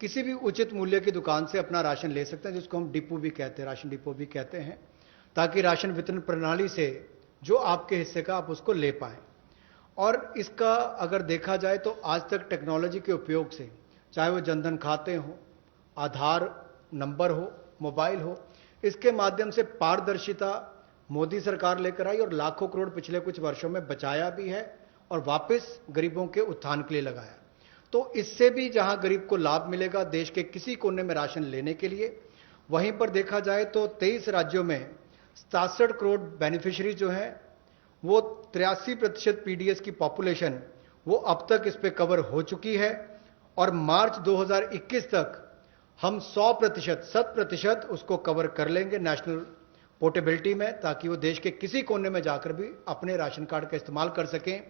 किसी भी उचित मूल्य की दुकान से अपना राशन ले सकते हैं, जिसको हम डिपो भी कहते हैं, राशन डिपो भी कहते हैं, ताकि राशन वितरण प्रणाली से जो आपके हिस्से का आप उसको ले पाएं। और इसका अगर देखा जाए तो आज तक टेक्नोलॉजी के उपयोग से, चाहे वो जनधन खाते हो, आधार नंबर हो, मोबाइल हो, इसके माध्यम से पारदर्शिता मोदी सरकार लेकर आई और लाखों करोड़ पिछले कुछ वर्षों में बचाया भी है और वापस गरीबों के उत्थान के लिए लगाया। तो इससे भी जहां गरीब को लाभ मिलेगा देश के किसी कोने में राशन लेने के लिए, वहीं पर देखा जाए तो 23 राज्यों में 67 करोड़ बेनिफिशियरी जो हैं, वो 83% पीडीएस की पॉपुलेशन वो अब तक इस पे कवर हो चुकी है और मार्च 2021 तक हम 100% उसको कवर कर लेंगे नेशनल पोर्टेबिलिटी में, ताकि वो देश के किसी कोने में जाकर भी अपने राशन कार्ड का इस्तेमाल कर सकें।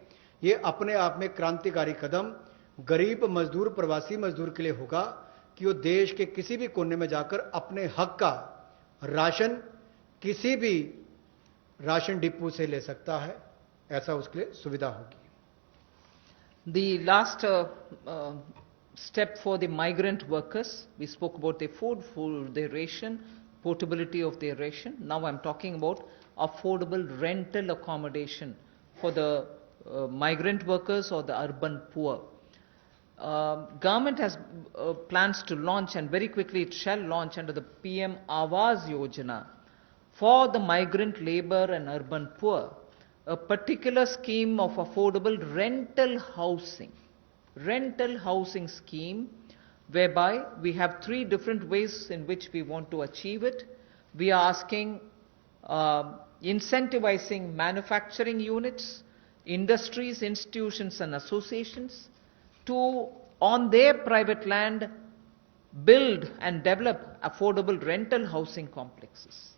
ये अपने आप में क्रांतिकारी कदम गरीब मजदूर, प्रवासी मजदूर के लिए होगा कि वो देश के किसी भी कोने में जाकर अपने हक का राशन किसी भी राशन डिपो से ले सकता है, ऐसा उसके लिए सुविधा होगी। The last step for the migrant workers, we spoke about their food, their ration, portability of their ration. Now I'm talking about affordable rental accommodation for the migrant workers or the urban poor. Government has plans to launch, and very quickly it shall launch under the PM Awas Yojana for the migrant labor and urban poor, a particular scheme of affordable rental housing scheme, whereby we have 3 different ways in which we want to achieve it. We are asking incentivizing manufacturing units, industries, institutions and associations to, on their private land, build and develop affordable rental housing complexes.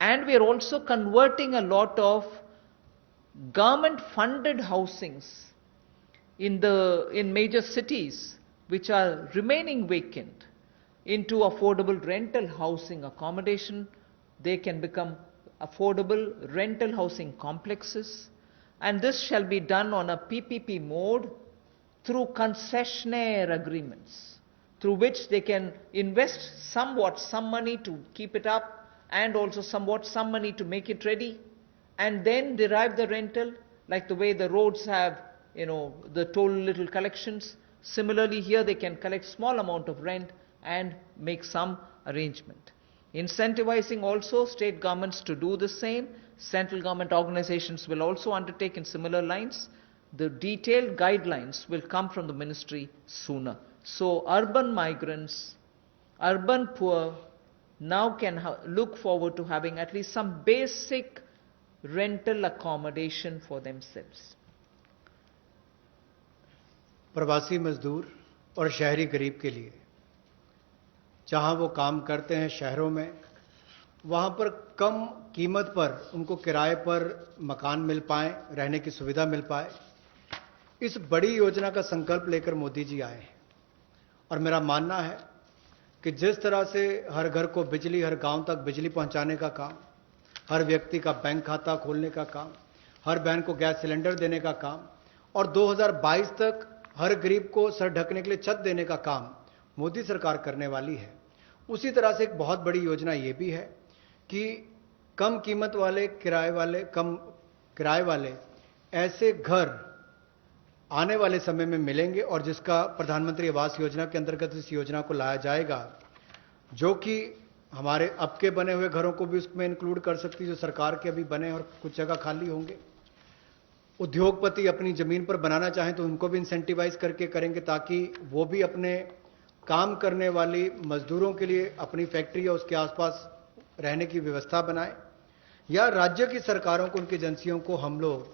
And we are also converting a lot of government-funded housings in major cities which are remaining vacant into affordable rental housing accommodation. They can become affordable rental housing complexes, and this shall be done on a PPP mode through concessionaire agreements, through which they can invest somewhat some money to keep it up and also somewhat some money to make it ready, and then derive the rental, like the way the roads have, the toll little collections. Similarly, here they can collect small amount of rent and make some arrangement. Incentivizing also state governments to do the same. Central government organizations will also undertake in similar lines. The detailed guidelines will come from the ministry sooner. So urban migrants, urban poor now can look forward to having at least some basic rental accommodation for themselves. प्रवासी मजदूर और शहरी गरीब के लिए जहां वो काम करते हैं शहरों में, वहां पर कम कीमत पर उनको किराए पर मकान मिल पाए, रहने की सुविधा मिल पाए, इस बड़ी योजना का संकल्प लेकर मोदी जी आए हैं। और मेरा मानना है कि जिस तरह से हर घर को बिजली, हर गांव तक बिजली पहुंचाने का काम, हर व्यक्ति का बैंक खाता खोलने का काम, हर बहन को गैस सिलेंडर देने का काम, और 2022 तक हर गरीब को सर ढकने के लिए छत देने का काम मोदी सरकार करने वाली है, उसी तरह से एक बहुत बड़ी योजना ये भी है कि कम कीमत वाले, कम किराए वाले ऐसे घर आने वाले समय में मिलेंगे, और जिसका प्रधानमंत्री आवास योजना के अंतर्गत इस योजना को लाया जाएगा, जो कि हमारे अब के बने हुए घरों को भी उसमें इंक्लूड कर सकती है, जो सरकार के अभी बने और कुछ जगह खाली होंगे। उद्योगपति अपनी जमीन पर बनाना चाहें तो उनको भी इंसेंटिवाइज करके करेंगे, ताकि वो भी अपने काम करने वाली मजदूरों के लिए अपनी फैक्ट्री या उसके आसपास रहने की व्यवस्था बनाए, या राज्य की सरकारों को, उनकी एजेंसियों को हम लोग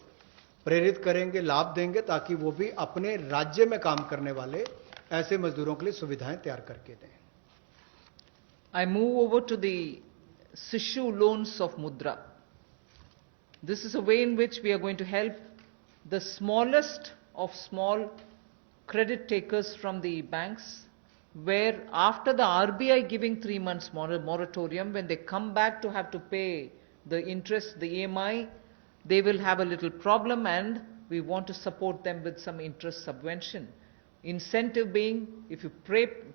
प्रेरित करेंगे, लाभ देंगे, ताकि वो भी अपने राज्य में काम करने वाले ऐसे मजदूरों के लिए सुविधाएं तैयार करके दें। I move over to the Sishu loans of Mudra. This is a way in which we are going to help the smallest of small credit takers from the banks, where after the RBI giving 3 months moratorium, when they come back to have to pay the interest, the EMI, they will have a little problem, and we want to support them with some interest subvention. Incentive being, if you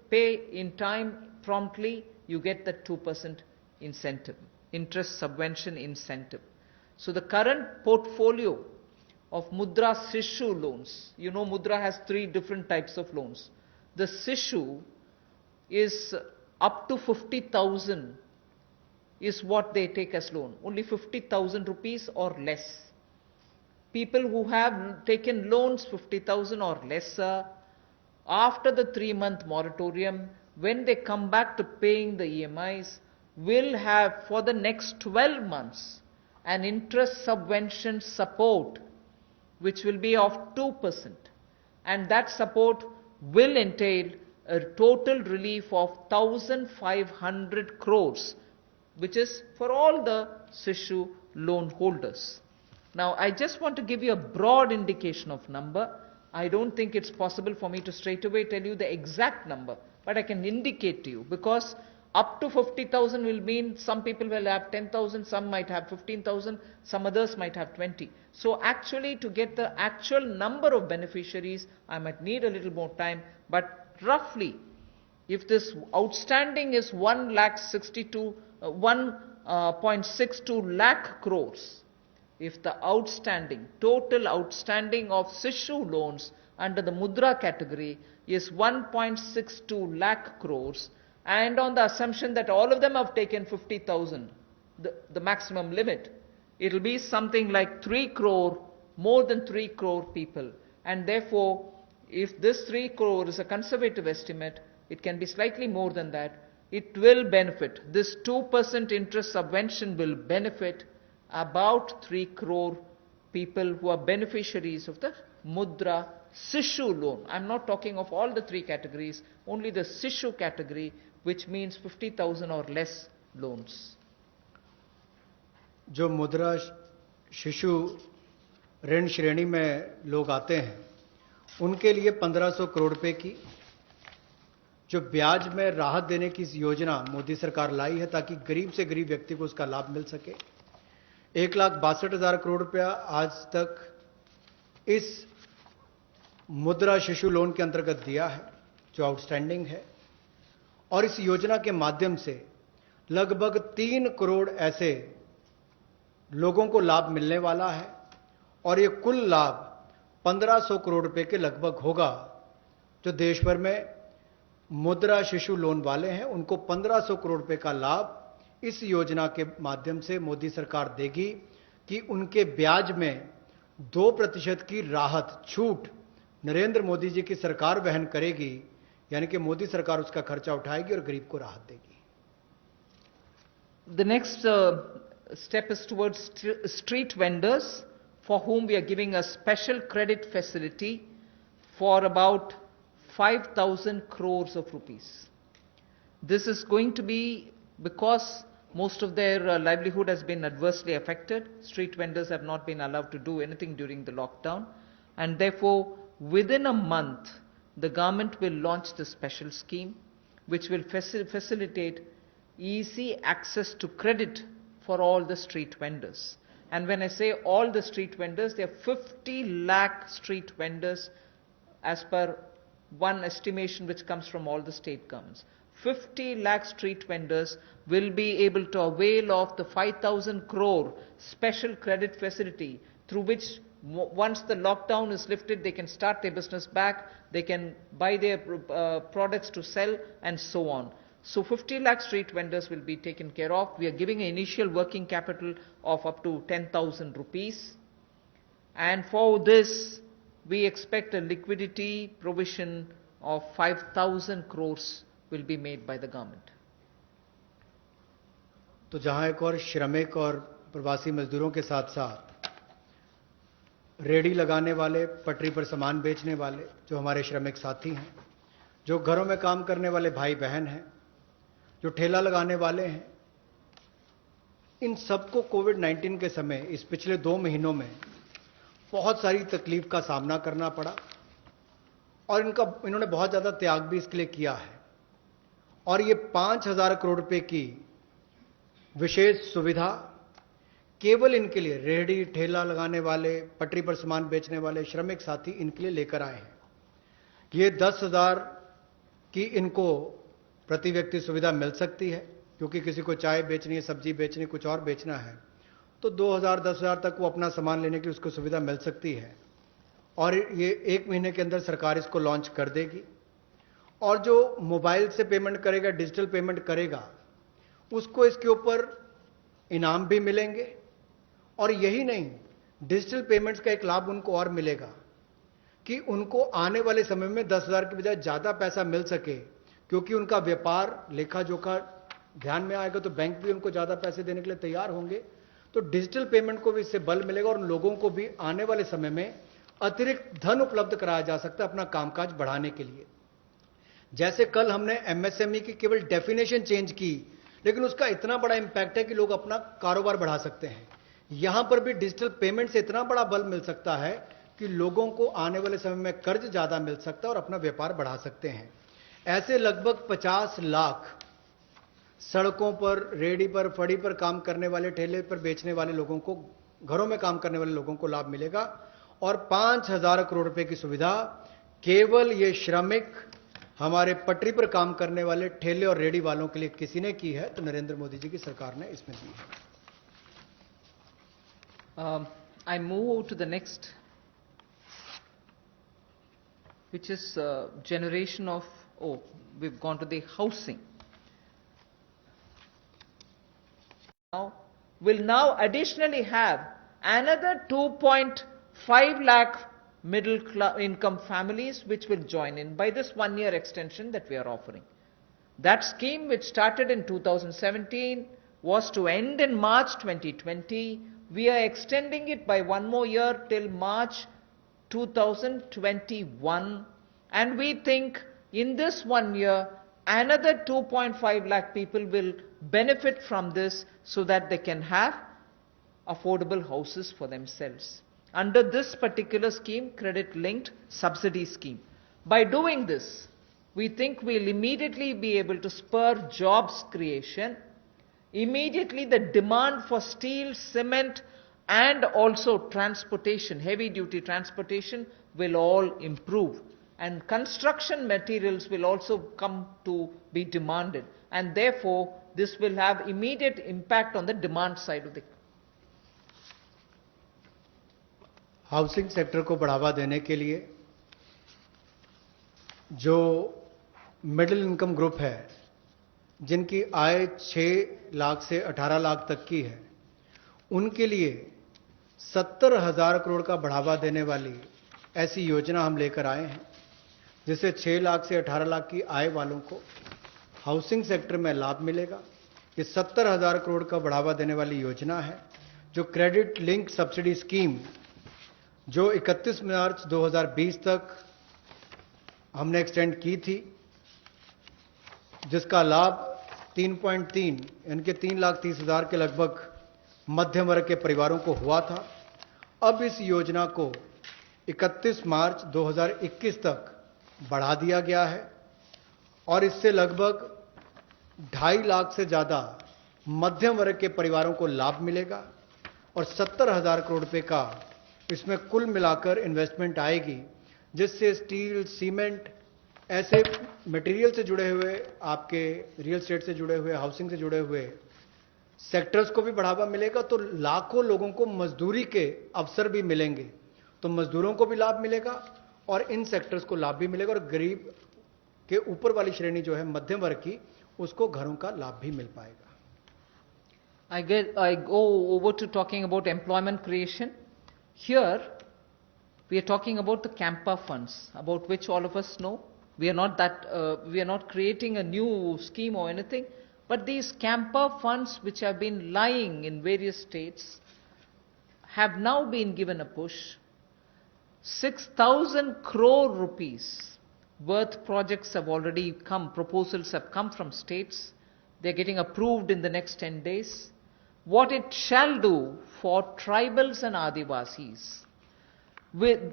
pay in time promptly, you get the 2% incentive, interest subvention incentive. So the current portfolio of Mudra Sishu loans, Mudra has 3 different types of loans. The Sishu is up to 50,000 is what they take as loan, only 50,000 rupees or less. People who have taken loans 50,000 or lesser, after the 3-month moratorium, when they come back to paying the EMIs, will have for the next 12 months an interest subvention support which will be of 2%, and that support will entail a total relief of 1,500 crores, which is for all the Sishu loan holders. Now, I just want to give you a broad indication of number. I don't think it's possible for me to straight away tell you the exact number, but I can indicate to you, because up to 50,000 will mean some people will have 10,000, some might have 15,000, some others might have 20. So actually, to get the actual number of beneficiaries, I might need a little more time, but roughly, if this outstanding is 1.62 lakh crores, if the total outstanding of Sishu loans under the Mudra category is 1.62 lakh crores, and on the assumption that all of them have taken 50,000, the maximum limit, it will be something like 3 crore, more than 3 crore people. And therefore, if this 3 crore is a conservative estimate, it can be slightly more than that. It will benefit. This 2% interest subvention will benefit about 3 crore people who are beneficiaries of the Mudra Sishu loan. I'm not talking of all the three categories, only the Sishu category, which means 50,000 or less loans. जो मुद्रा शिशु ऋण श्रेणी में लोग आते हैं उनके लिए 1500 करोड़ रुपए की जो ब्याज में राहत देने की योजना मोदी सरकार लाई है ताकि गरीब से गरीब व्यक्ति को उसका लाभ मिल सके। 1,62,000 करोड़ रुपया आज तक इस मुद्रा शिशु लोन के अंतर्गत दिया है जो आउटस्टैंडिंग है, और इस योजना के माध्यम से लगभग 3 करोड़ ऐसे लोगों को लाभ मिलने वाला है और ये कुल लाभ 1500 करोड़ रुपए के लगभग होगा। जो देश भर में मुद्रा शिशु लोन वाले हैं उनको 1500 करोड़ रुपए का लाभ इस योजना के माध्यम से मोदी सरकार देगी कि उनके ब्याज में 2% की राहत छूट नरेंद्र मोदी जी की सरकार वहन करेगी, यानी कि मोदी सरकार उसका खर्चा उठाएगी और गरीब को राहत देगी। The next step is towards street vendors, for whom we are giving a special credit facility for about 5,000 crores of rupees. This is going to be because most of their livelihood has been adversely affected. Street vendors have not been allowed to do anything during the lockdown, and therefore within a month the government will launch the special scheme which will facilitate easy access to credit for all the street vendors. And when I say all the street vendors, there are 50 lakh street vendors as per one estimation which comes from all the state governments. 50 lakh street vendors will be able to avail of the 5,000 crore special credit facility, through which once the lockdown is lifted, they can start their business back, they can buy their products to sell, and so on. So 50 lakh street vendors will be taken care of. We are giving an initial working capital of up to 10,000 rupees. And for this, we expect a liquidity provision of 5,000 crores will be made by the government. तो जहां एक और श्रमिक और प्रवासी मजदूरों के साथ साथ रेडी लगाने वाले, पटरी पर सामान बेचने वाले जो हमारे श्रमिक साथी हैं, जो घरों में काम करने वाले भाई बहन हैं, जो ठेला लगाने वाले हैं, इन सबको कोविड-19 के समय इस पिछले 2 महीनों में बहुत सारी तकलीफ का सामना करना पड़ा और इन्होंने बहुत ज़्यादा त्याग भी इसके लिए किया है। और ये 5,000 करोड़ रुपए की विशेष सुविधा केवल इनके लिए, रेहड़ी ठेला लगाने वाले, पटरी पर सामान बेचने वाले श्रमिक साथी, इनके लिए लेकर आए हैं। ये 10,000 की इनको प्रति व्यक्ति सुविधा मिल सकती है, क्योंकि किसी को चाय बेचनी है, सब्जी बेचनी, कुछ और बेचना है, तो 2,000 10,000 तक वो अपना सामान लेने की उसको सुविधा मिल सकती है। और ये 1 महीने के अंदर सरकार इसको लॉन्च कर देगी। और जो मोबाइल से पेमेंट करेगा, डिजिटल पेमेंट करेगा, उसको इसके ऊपर इनाम भी मिलेंगे। और यही नहीं, डिजिटल पेमेंट्स का एक लाभ उनको और मिलेगा कि उनको आने वाले समय में 10,000 की बजाय ज़्यादा पैसा मिल सके, क्योंकि उनका व्यापार लेखा जोखा ध्यान में आएगा तो बैंक भी उनको ज़्यादा पैसे देने के लिए तैयार होंगे। तो डिजिटल पेमेंट को भी इससे बल मिलेगा और लोगों को भी आने वाले समय में अतिरिक्त धन उपलब्ध कराया जा सकता है अपना कामकाज बढ़ाने के लिए। जैसे कल हमने एमएसएमई की केवल डेफिनेशन चेंज की, लेकिन उसका इतना बड़ा इंपैक्ट है कि लोग अपना कारोबार बढ़ा सकते हैं। यहां पर भी डिजिटल पेमेंट से इतना बड़ा बल मिल सकता है कि लोगों को आने वाले समय में कर्ज ज्यादा मिल सकता है और अपना व्यापार बढ़ा सकते हैं। ऐसे लगभग 50 लाख सड़कों पर, रेडी पर, फड़ी पर काम करने वाले, ठेले पर बेचने वाले लोगों को, घरों में काम करने वाले लोगों को लाभ मिलेगा। और 5,000 करोड़ रुपए की सुविधा केवल ये श्रमिक, हमारे पटरी पर काम करने वाले ठेले और रेडी वालों के लिए किसी ने की है, तो नरेंद्र मोदी जी की सरकार ने इसमें दी है। I move to the next, which is generation of, we've gone to the housing. Will now additionally have another 2.5 lakh middle income families which will join in by this 1-year extension that we are offering. That scheme, which started in 2017, was to end in March 2020. We are extending it by 1 more year till March 2021, and we think in this 1 year, another 2.5 lakh people will benefit from this so that they can have affordable houses for themselves. Under this particular scheme, credit-linked subsidy scheme. By doing this, we think we'll immediately be able to spur jobs creation. Immediately the demand for steel, cement, and also transportation, heavy-duty transportation, will all improve. And construction materials will also come to be demanded. And therefore, this will have immediate impact on the demand side of the housing sector को बढ़ावा देने के लिए जो middle income group है, जिनकी आय 6 लाख से 18 लाख तक की है, उनके लिए 70,000 करोड़ का बढ़ावा देने वाली ऐसी योजना हम लेकर आए हैं, जिससे 6 लाख से 18 लाख की आय वालों को हाउसिंग सेक्टर में लाभ मिलेगा। ये 70,000 करोड़ का बढ़ावा देने वाली योजना है, जो क्रेडिट लिंक सब्सिडी स्कीम जो 31 मार्च 2020 तक हमने एक्सटेंड की थी, जिसका लाभ 3.3 यानी कि 3,30,000 के लगभग मध्यम वर्ग के परिवारों को हुआ था। अब इस योजना को 31 मार्च 2021 तक बढ़ा दिया गया है और इससे लगभग 2.5 लाख से ज़्यादा मध्यम वर्ग के परिवारों को लाभ मिलेगा और 70,000 करोड़ रुपए का इसमें कुल मिलाकर इन्वेस्टमेंट आएगी, जिससे स्टील, सीमेंट, ऐसे मटेरियल से जुड़े हुए, आपके रियल एस्टेट से जुड़े हुए, हाउसिंग से जुड़े हुए सेक्टर्स को भी बढ़ावा मिलेगा। तो लाखों लोगों को मजदूरी के अवसर भी मिलेंगे, तो मजदूरों को भी लाभ मिलेगा और इन सेक्टर्स को लाभ भी मिलेगा और गरीब के ऊपर वाली श्रेणी जो है मध्यम वर्ग की, उसको घरों का लाभ भी मिल पाएगा। I go over to talking about employment creation. Here, we are talking about the Campa funds, about which all of us know. We are not creating a new scheme or anything, but these Campa funds, which have been lying in various states, have now been given a push. 6,000 crore rupees worth projects have already come, proposals have come from states. They're getting approved in the next 10 days. What it shall do for tribals and Adivasis,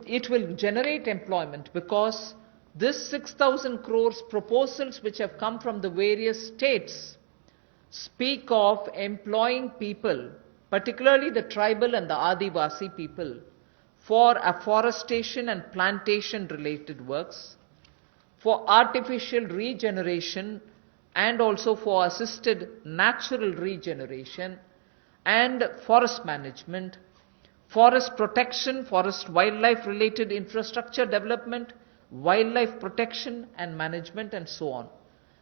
it will generate employment, because this 6,000 crores proposals which have come from the various states speak of employing people, particularly the tribal and the Adivasi people, for afforestation and plantation related works, for artificial regeneration and also for assisted natural regeneration, and forest management, forest protection, forest wildlife related infrastructure development, wildlife protection and management, and so on.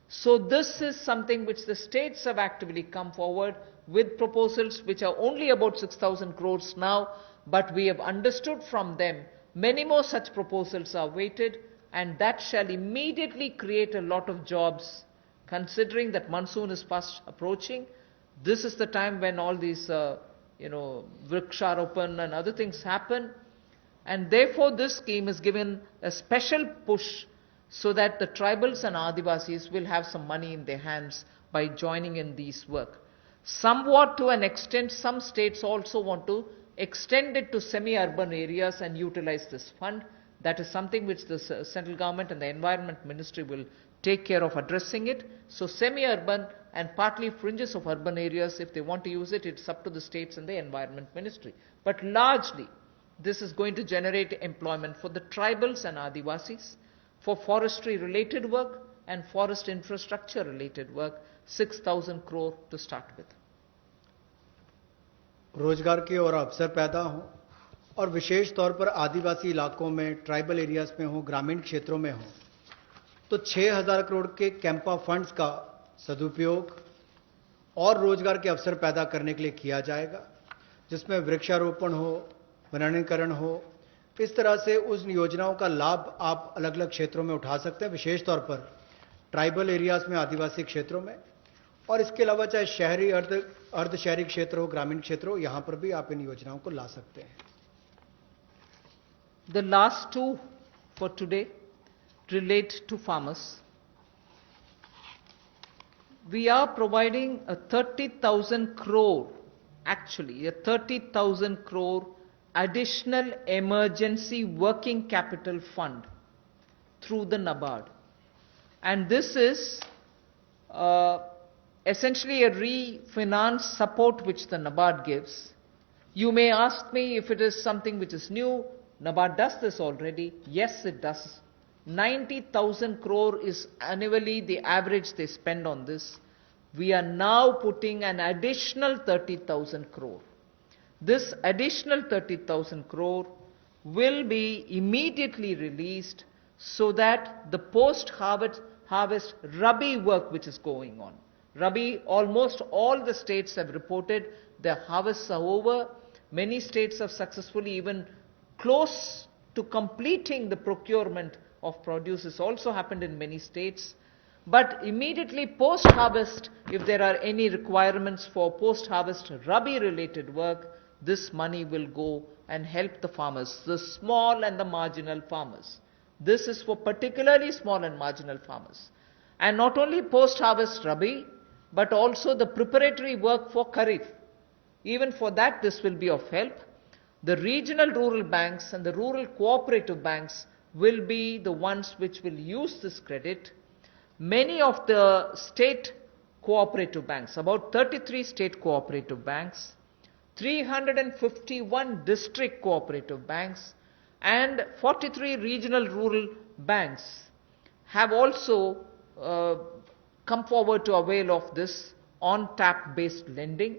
So this is something which the states have actively come forward with proposals which are only about 6,000 crores now, but we have understood from them many more such proposals are waited, and that shall immediately create a lot of jobs, considering that monsoon is fast approaching. This is the time when all these, Vriksharopan and other things happen. And therefore, this scheme is given a special push so that the tribals and Adivasis will have some money in their hands by joining in these work. Somewhat to an extent, some states also want to extend it to semi-urban areas and utilize this fund. That is something which the central government and the Environment Ministry will take care of addressing it. So semi-urban and partly fringes of urban areas, if they want to use it, it's up to the states and the Environment Ministry. But largely, this is going to generate employment for the tribals and Adivasis, for forestry related work and forest infrastructure related work, 6,000 crore to start with. रोजगार के और अवसर पैदा हों और विशेष तौर पर आदिवासी इलाकों में, ट्राइबल एरियाज में हो, ग्रामीण क्षेत्रों में हो, तो 6,000 करोड़ के कैंपा फंड्स का सदुपयोग और रोजगार के अवसर पैदा करने के लिए किया जाएगा, जिसमें वृक्षारोपण हो, वनीकरण हो। इस तरह से उस योजनाओं का लाभ आप अलग अलग क्षेत्रों में उठा सकते हैं, विशेष तौर पर ट्राइबल एरियाज में, आदिवासी क्षेत्रों में, और इसके अलावा चाहे शहरी, अर्ध शहरी क्षेत्र हो, ग्रामीण क्षेत्र हो, यहां पर भी आप इन योजनाओं को ला सकते हैं। The last two for today relate to farmers. We are providing a 30,000 crore, actually a 30,000 crore additional emergency working capital fund through the NABARD. And this is essentially a refinance support which the NABARD gives. You may ask me if it is something which is new. NABARD does this already. Yes, it does. 90,000 crore is annually the average they spend on this. We are now putting an additional 30,000 crore. This additional 30,000 crore will be immediately released so that the post-harvest Rabi work which is going on. Rabi, almost all the states have reported their harvests are over. Many states have successfully even close to completing the procurement of produce. This also happened in many states. But immediately post-harvest, if there are any requirements for post-harvest Rabi-related work, this money will go and help the farmers, the small and the marginal farmers. This is for particularly small and marginal farmers. And not only post-harvest Rabi, but also the preparatory work for Kharif. Even for that, this will be of help. The regional rural banks and the rural cooperative banks will be the ones which will use this credit. Many of the state cooperative banks, about 33 state cooperative banks, 351 district cooperative banks, and 43 regional rural banks have also come forward to avail of this on-tap based lending.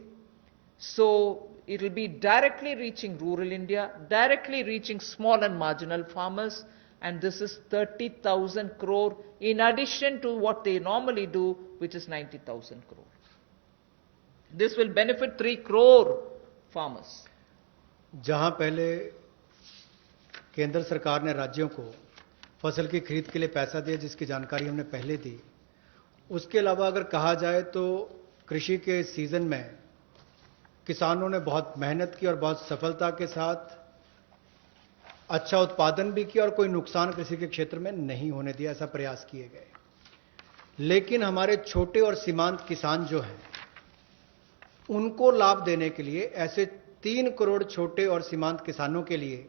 So it will be directly reaching rural India, directly reaching small and marginal farmers, and this is 30,000 crore in addition to what they normally do, which is 90,000 crore. This will benefit 3 crore farmers. जहां पहले केंद्र सरकार ने राज्यों को फसल की खरीद के लिए पैसा दिया, जिसकी जानकारी हमने पहले दी, उसके अलावा अगर कहा जाए तो कृषि के सीजन में किसानों ने बहुत मेहनत की और बहुत सफलता के साथ अच्छा उत्पादन भी किया और कोई नुकसान कृषि के क्षेत्र में नहीं होने दिया, ऐसा प्रयास किए गए। लेकिन हमारे छोटे और सीमांत किसान जो हैं, उनको लाभ देने के लिए ऐसे 3 करोड़ छोटे और सीमांत किसानों के लिए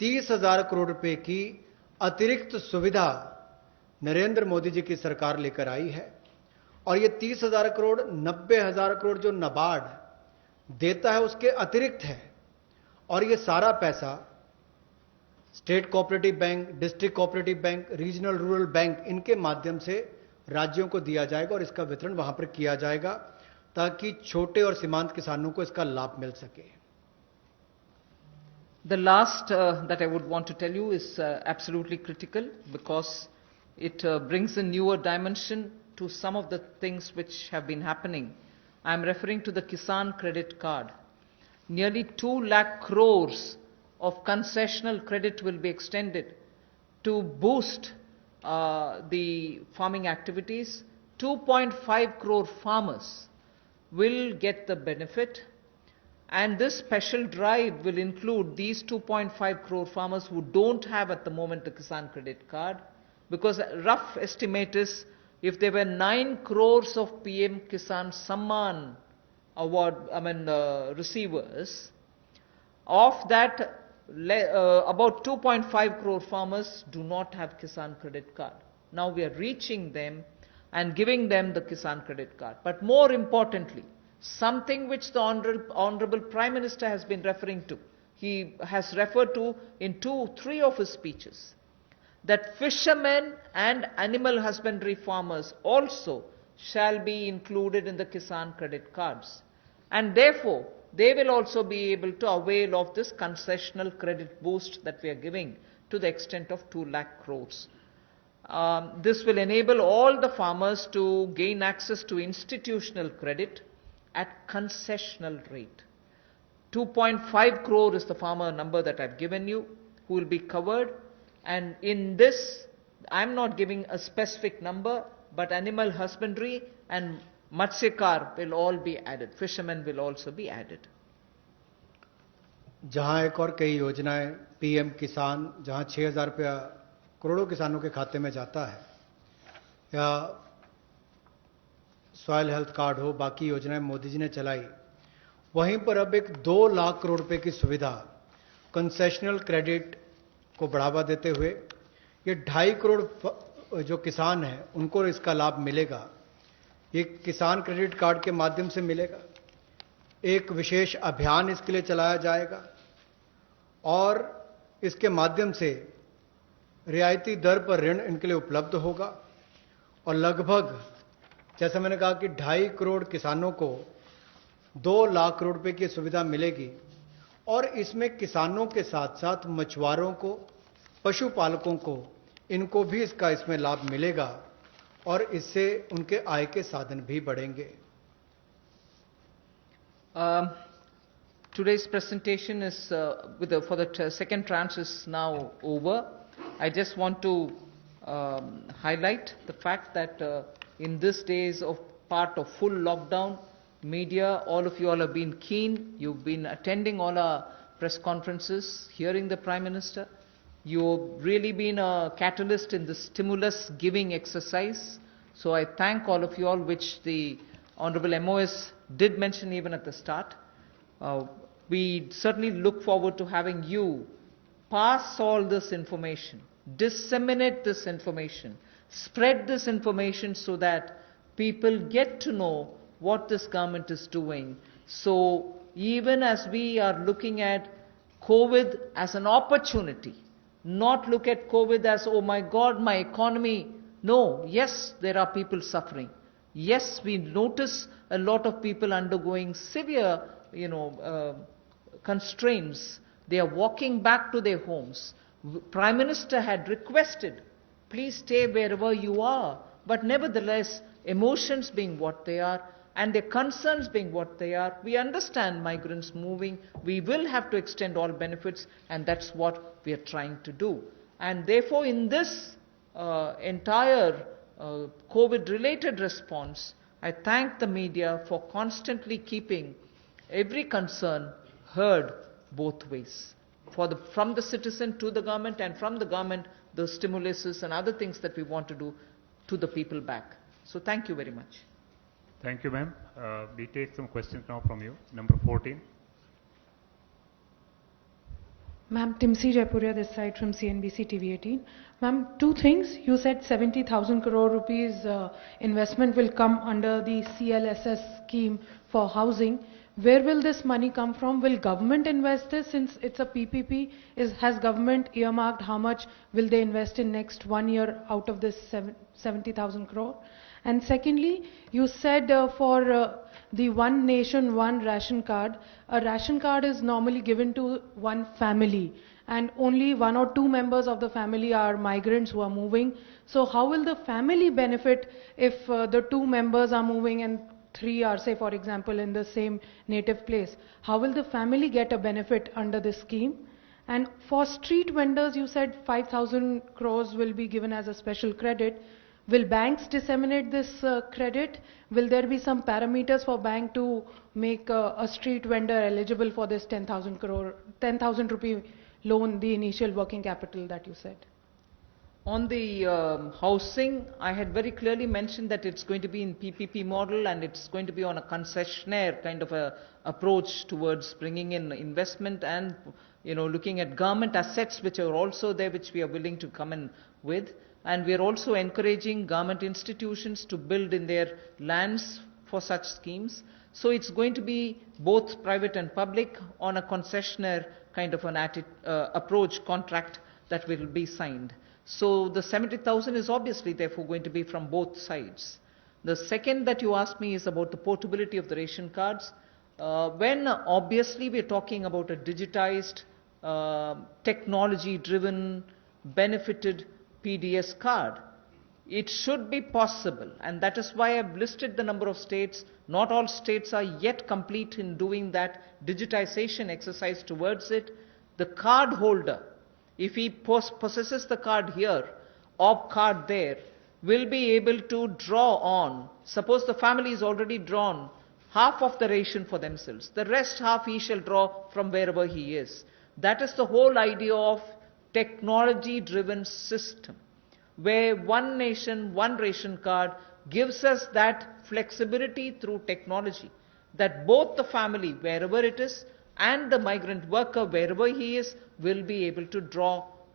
30,000 करोड़ रुपए की अतिरिक्त सुविधा नरेंद्र मोदी जी की सरकार लेकर आई है। और ये 30,000 करोड़ 90,000 करोड़ जो नाबार्ड देता है उसके अतिरिक्त है, और ये सारा पैसा state cooperative bank, district cooperative bank, regional rural bank, इनके माध्यम से राज्यों को दिया जाएगा और इसका वितरण वहां पर किया जाएगा ताकि छोटे और सीमांत किसानों को इसका लाभ मिल सके। The last that I would want to tell you is absolutely critical because it brings a newer dimension to some of the things which have been happening. I am referring to the Kisan Credit Card. Nearly 2 lakh crores of concessional credit will be extended to boost the farming activities. 2.5 crore farmers will get the benefit, and this special drive will include these 2.5 crore farmers who don't have at the moment the Kisan Credit Card, because a rough estimate is if there were 9 crores of PM Kisan Samman award, receivers, of that about 2.5 crore farmers do not have Kisan Credit Card. Now we are reaching them and giving them the Kisan Credit Card. But more importantly, something which the Honorable Prime Minister has been referring to, he has referred to in 2-3 of his speeches, that fishermen and animal husbandry farmers also shall be included in the Kisan Credit Cards. And therefore, they will also be able to avail of this concessional credit boost that we are giving to the extent of 2 lakh crores. This will enable all the farmers to gain access to institutional credit at concessional rate. 2.5 crore is the farmer number that I've given you who will be covered, and in this I'm not giving a specific number, but animal husbandry and Matsyakar will all be added. Fishermen will also be added. जहां एक और कई योजनाएं PM किसान, जहां 6,000 रुपया करोड़ों किसानों के खाते में जाता है, या सॉयल हेल्थ कार्ड हो, बाकी योजनाएं मोदी जी ने चलाई, वहीं पर अब एक 2 लाख करोड़ रुपए की सुविधा कंसेशनल क्रेडिट को बढ़ावा देते हुए ये 2.5 करोड़ जो किसान हैं उनको इसका लाभ मिलेगा। ये किसान क्रेडिट कार्ड के माध्यम से मिलेगा। एक विशेष अभियान इसके लिए चलाया जाएगा और इसके माध्यम से रियायती दर पर ऋण इनके लिए उपलब्ध होगा और लगभग, जैसा मैंने कहा कि 2.5 करोड़ किसानों को 2 लाख करोड़ रुपए की सुविधा मिलेगी और इसमें किसानों के साथ साथ मछुआरों को, पशुपालकों को, इनको भी इसमें लाभ मिलेगा और इससे उनके आय के साधन भी बढ़ेंगे। Today's presentation is for the second tranche is now over. I just want to highlight the fact that in these days of part of full lockdown, media, all of you all have been keen. You've been attending all our press conferences, hearing the Prime Minister. You've really been a catalyst in the stimulus giving exercise. So I thank all of you all, which the Honorable MOS did mention even at the start. We certainly look forward to having you pass all this information, disseminate this information, spread this information so that people get to know what this government is doing. So even as we are looking at COVID as an opportunity, not look at COVID as, oh my God, my economy. No, yes, there are people suffering. Yes, we notice a lot of people undergoing severe, constraints. They are walking back to their homes. Prime Minister had requested, please stay wherever you are. But nevertheless, emotions being what they are, and their concerns being what they are, we understand migrants moving. We will have to extend all benefits, and that's what we are trying to do. And therefore, in this entire COVID-related response, I thank the media for constantly keeping every concern heard both ways, from the citizen to the government, and from the government, the stimuluses and other things that we want to do to the people back. So thank you very much. Thank you, ma'am. We take some questions now from you. Number 14. Ma'am, Timsi Jaipuria this side from CNBC TV 18. Ma'am, two things. You said 70,000 crore rupees investment will come under the CLSS scheme for housing. Where will this money come from? Will government invest this since it's a PPP? Has government earmarked how much will they invest in next 1 year out of this 70,000 crore? And secondly, you said for the one nation, one ration card, a ration card is normally given to one family and only 1 or 2 members of the family are migrants who are moving. So how will the family benefit if the 2 members are moving and 3 are, say for example, in the same native place? How will the family get a benefit under this scheme? And for street vendors, you said 5,000 crores will be given as a special credit. Will banks disseminate this credit? Will there be some parameters for bank to make a street vendor eligible for this 10,000 rupee loan, the initial working capital that you said? On the housing, I had very clearly mentioned that it's going to be in PPP model and it's going to be on a concessionaire kind of a approach towards bringing in investment and looking at government assets which are also there, which we are willing to come in with. And we are also encouraging government institutions to build in their lands for such schemes. So it's going to be both private and public on a concessionaire kind of an approach contract that will be signed. So the 70,000 is obviously therefore going to be from both sides. The second that you asked me is about the portability of the ration cards. When obviously we're talking about a digitized, technology-driven, benefited PDS card, it should be possible, and that is why I've listed the number of states. Not all states are yet complete in doing that digitization exercise towards it. The card holder, if he possesses the card here or card there, will be able to draw on. Suppose the family is already drawn half of the ration for themselves. The rest half he shall draw from wherever he is. That is the whole idea of technology-driven system, where one nation, one ration card gives us that flexibility through technology, that both the family, wherever it is, and the migrant worker, wherever he is, will be able to draw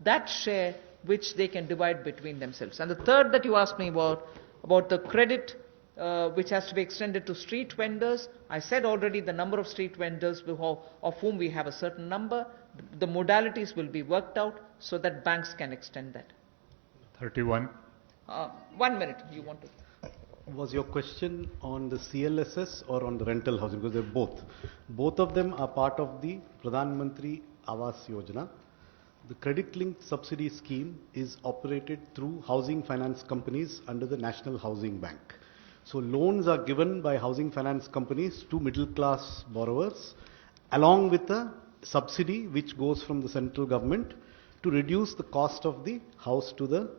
that share which they can divide between themselves. And the third that you asked me about the credit which has to be extended to street vendors. I said already the number of street vendors of whom we have a certain number. The modalities will be worked out so that banks can extend that. 31. 1 minute, you want to? Was your question on the CLSS or on the rental housing? Because they're both. Both of them are part of the Pradhan Mantri Awas Yojana. The credit-linked subsidy scheme is operated through housing finance companies under the National Housing Bank. So loans are given by housing finance companies to middle-class borrowers along with a subsidy which goes from the central government to reduce the cost of the house to the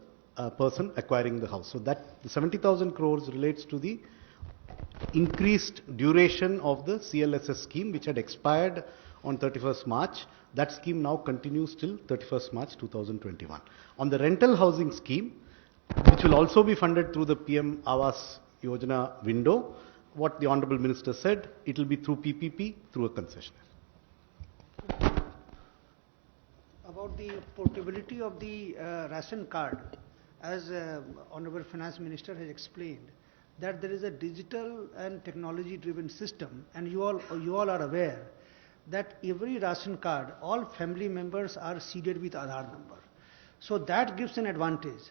person acquiring the house. So that the 70,000 crores relates to the increased duration of the CLSS scheme which had expired on 31st March. That scheme now continues till 31st March 2021. On the rental housing scheme, which will also be funded through the PM Awas Yojana window, what the Honorable Minister said, it will be through PPP, through a concessionaire. About the portability of the ration card, as Honorable Finance Minister has explained, that there is a digital and technology-driven system, and you all are aware that every ration card, all family members are seeded with Aadhaar number. So that gives an advantage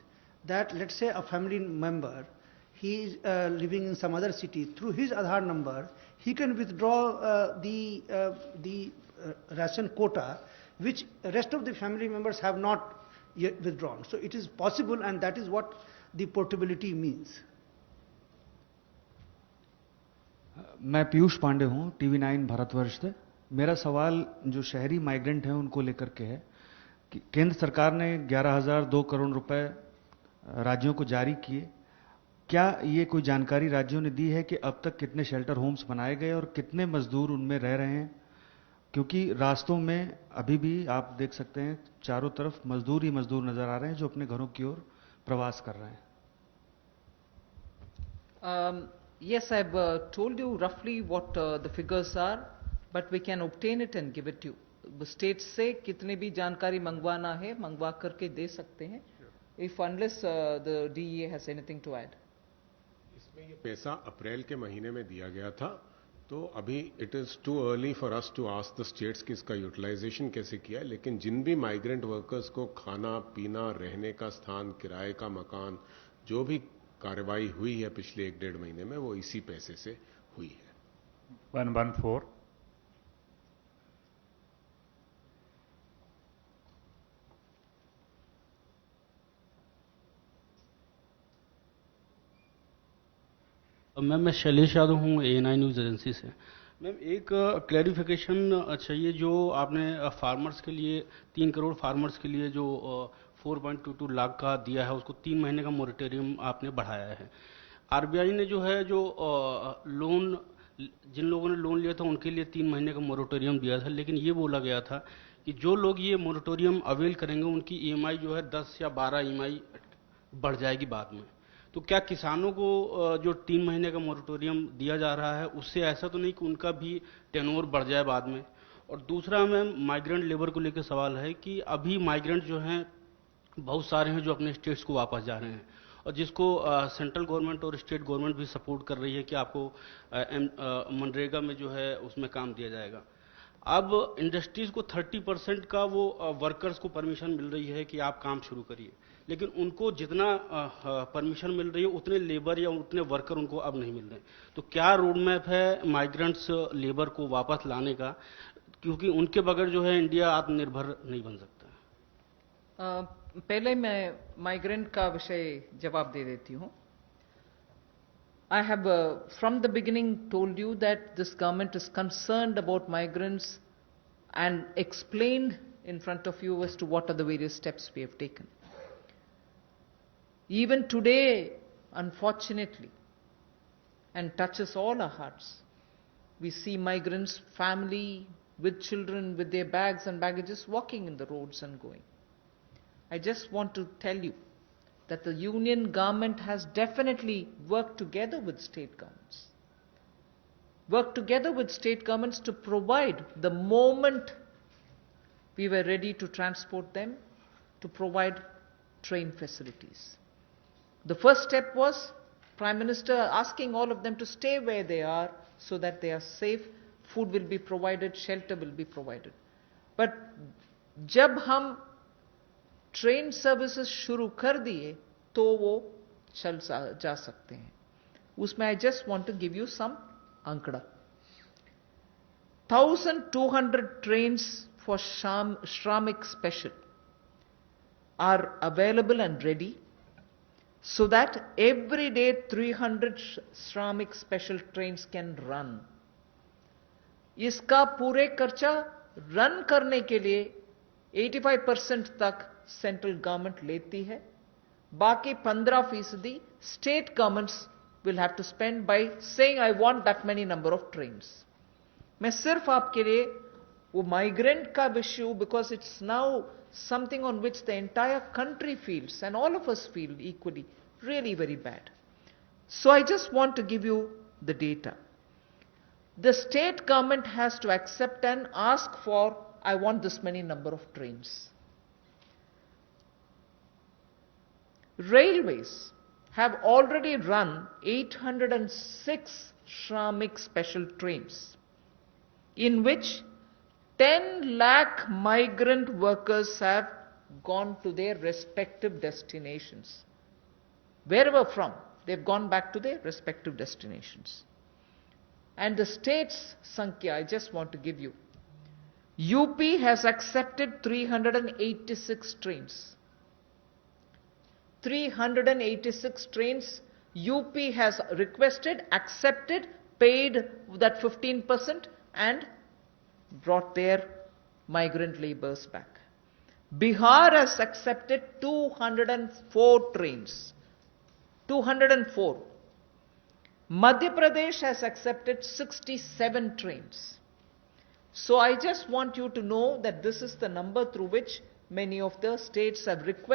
that, let's say, a family member, he is living in some other city, through his Aadhaar number, he can withdraw the ration quota, which rest of the family members have not yet withdrawn. So it is possible, and that is what the portability means. मैं पीयूष पांडे हूं, TV9 Bharatvarsh से। मेरा सवाल जो शहरी migrant हैं उनको लेकर के है कि केंद्र सरकार ने 11,002 करोड़ रुपए राज्यों को जारी किए। क्या ये कोई जानकारी राज्यों ने दी है कि अब तक कितने शेल्टर होम्स बनाए गए और कितने मजदूर उनमें रह रहे हैं? क्योंकि रास्तों में अभी भी आप देख सकते हैं चारों तरफ मजदूर ही मजदूर नजर आ रहे हैं जो अपने घरों की ओर प्रवास कर रहे हैं। Yes, I've told you roughly what the figures are, but we can obtain it and give it to you. State से कितने भी जानकारी मंगवाना है, मंगवा करके दे सकते हैं. If unless the DEA has anything to add. इसमें ये पैसा अप्रैल के महीने में दिया गया था, तो अभी it is too early for us to ask the states कि इसका यूटिलाइजेशन कैसे किया है, लेकिन जिन भी माइग्रेंट वर्कर्स को खाना पीना, रहने का स्थान, किराए का मकान, जो भी कार्रवाई हुई है पिछले 1-1.5 महीने में, वो इसी पैसे से हुई है। 114. मैम मैं शैलेश यादव हूँ ANI न्यूज़ एजेंसी से। मैम एक क्लैरिफिकेशन चाहिए, जो आपने फार्मर्स के लिए 3 करोड़ फार्मर्स के लिए जो 4.22 लाख का दिया है उसको 3 महीने का मोरेटोरियम आपने बढ़ाया है। RBI ने जो है जो लोन जिन लोगों ने लोन लिया था उनके लिए 3 महीने का मोरेटोरियम दिया था, लेकिन ये बोला गया था कि जो लोग ये मोरेटोरियम अवेल करेंगे उनकी EMI जो है 10 या 12 EMI बढ़ जाएगी बाद में। तो क्या किसानों को जो 3 महीने का मोरेटोरियम दिया जा रहा है उससे ऐसा तो नहीं कि उनका भी टेन्योर बढ़ जाए बाद में? और दूसरा मैम माइग्रेंट लेबर को लेकर सवाल है कि अभी माइग्रेंट जो हैं बहुत सारे हैं जो अपने स्टेट्स को वापस जा रहे हैं और जिसको सेंट्रल गवर्नमेंट और स्टेट गवर्नमेंट भी सपोर्ट कर रही है कि आपको मनरेगा में जो है उसमें काम दिया जाएगा। अब इंडस्ट्रीज को 30% का वो वर्कर्स को परमिशन मिल रही है कि आप काम शुरू करिए, लेकिन उनको जितना परमिशन मिल रही है उतने लेबर या उतने वर्कर उनको अब नहीं मिल रहे। तो क्या रोड मैप है माइग्रेंट्स लेबर को वापस लाने का, क्योंकि उनके बगैर जो है इंडिया आत्मनिर्भर नहीं बन सकता। पहले मैं माइग्रेंट का विषय जवाब दे देती हूँ। I have from the beginning told you that this government is concerned about migrants and explained in front of you as to what are the various steps we have taken. Even today, unfortunately, and touches all our hearts, We see migrants, family with children, with their bags and baggages, walking in the roads and going. I just want to tell you that the union government has definitely worked together with state governments. Worked together with state governments to provide, the moment we were ready to transport them, to provide train facilities. The first step was Prime Minister asking all of them to stay where they are so that they are safe, food will be provided, shelter will be provided. But जब हम train services शुरू कर दिए तो वो चल जा सकते हैं. उसमें I just want to give you some आंकड़ा. 1,200 trains for Shramik Special are available and ready, so that every day 300 Shramik Special trains can run. इसका पूरे खर्चा रन करने के लिए 85% तक सेंट्रल गवर्नमेंट लेती है. बाकी 15% state governments will have to spend by saying I want that many number of trains. मैं सिर्फ आपके लिए वो migrant का issue, because it's now something on which the entire country feels and all of us feel equally really very bad. So I just want to give you the data. The state government has to accept and ask for, I want this many number of trains. Railways have already run 806 Shramik special trains, in which 10 lakh migrant workers have gone to their respective destinations. Wherever from, they've gone back to their respective destinations. And the state's Sankhya, I just want to give you. UP has accepted 386 trains. 386 trains UP has requested, accepted, paid that 15% and brought their migrant laborers back. Bihar has accepted 204 trains. 204. Madhya Pradesh has accepted 67 trains. So I just want you to know that this is the number through which many of the states have requested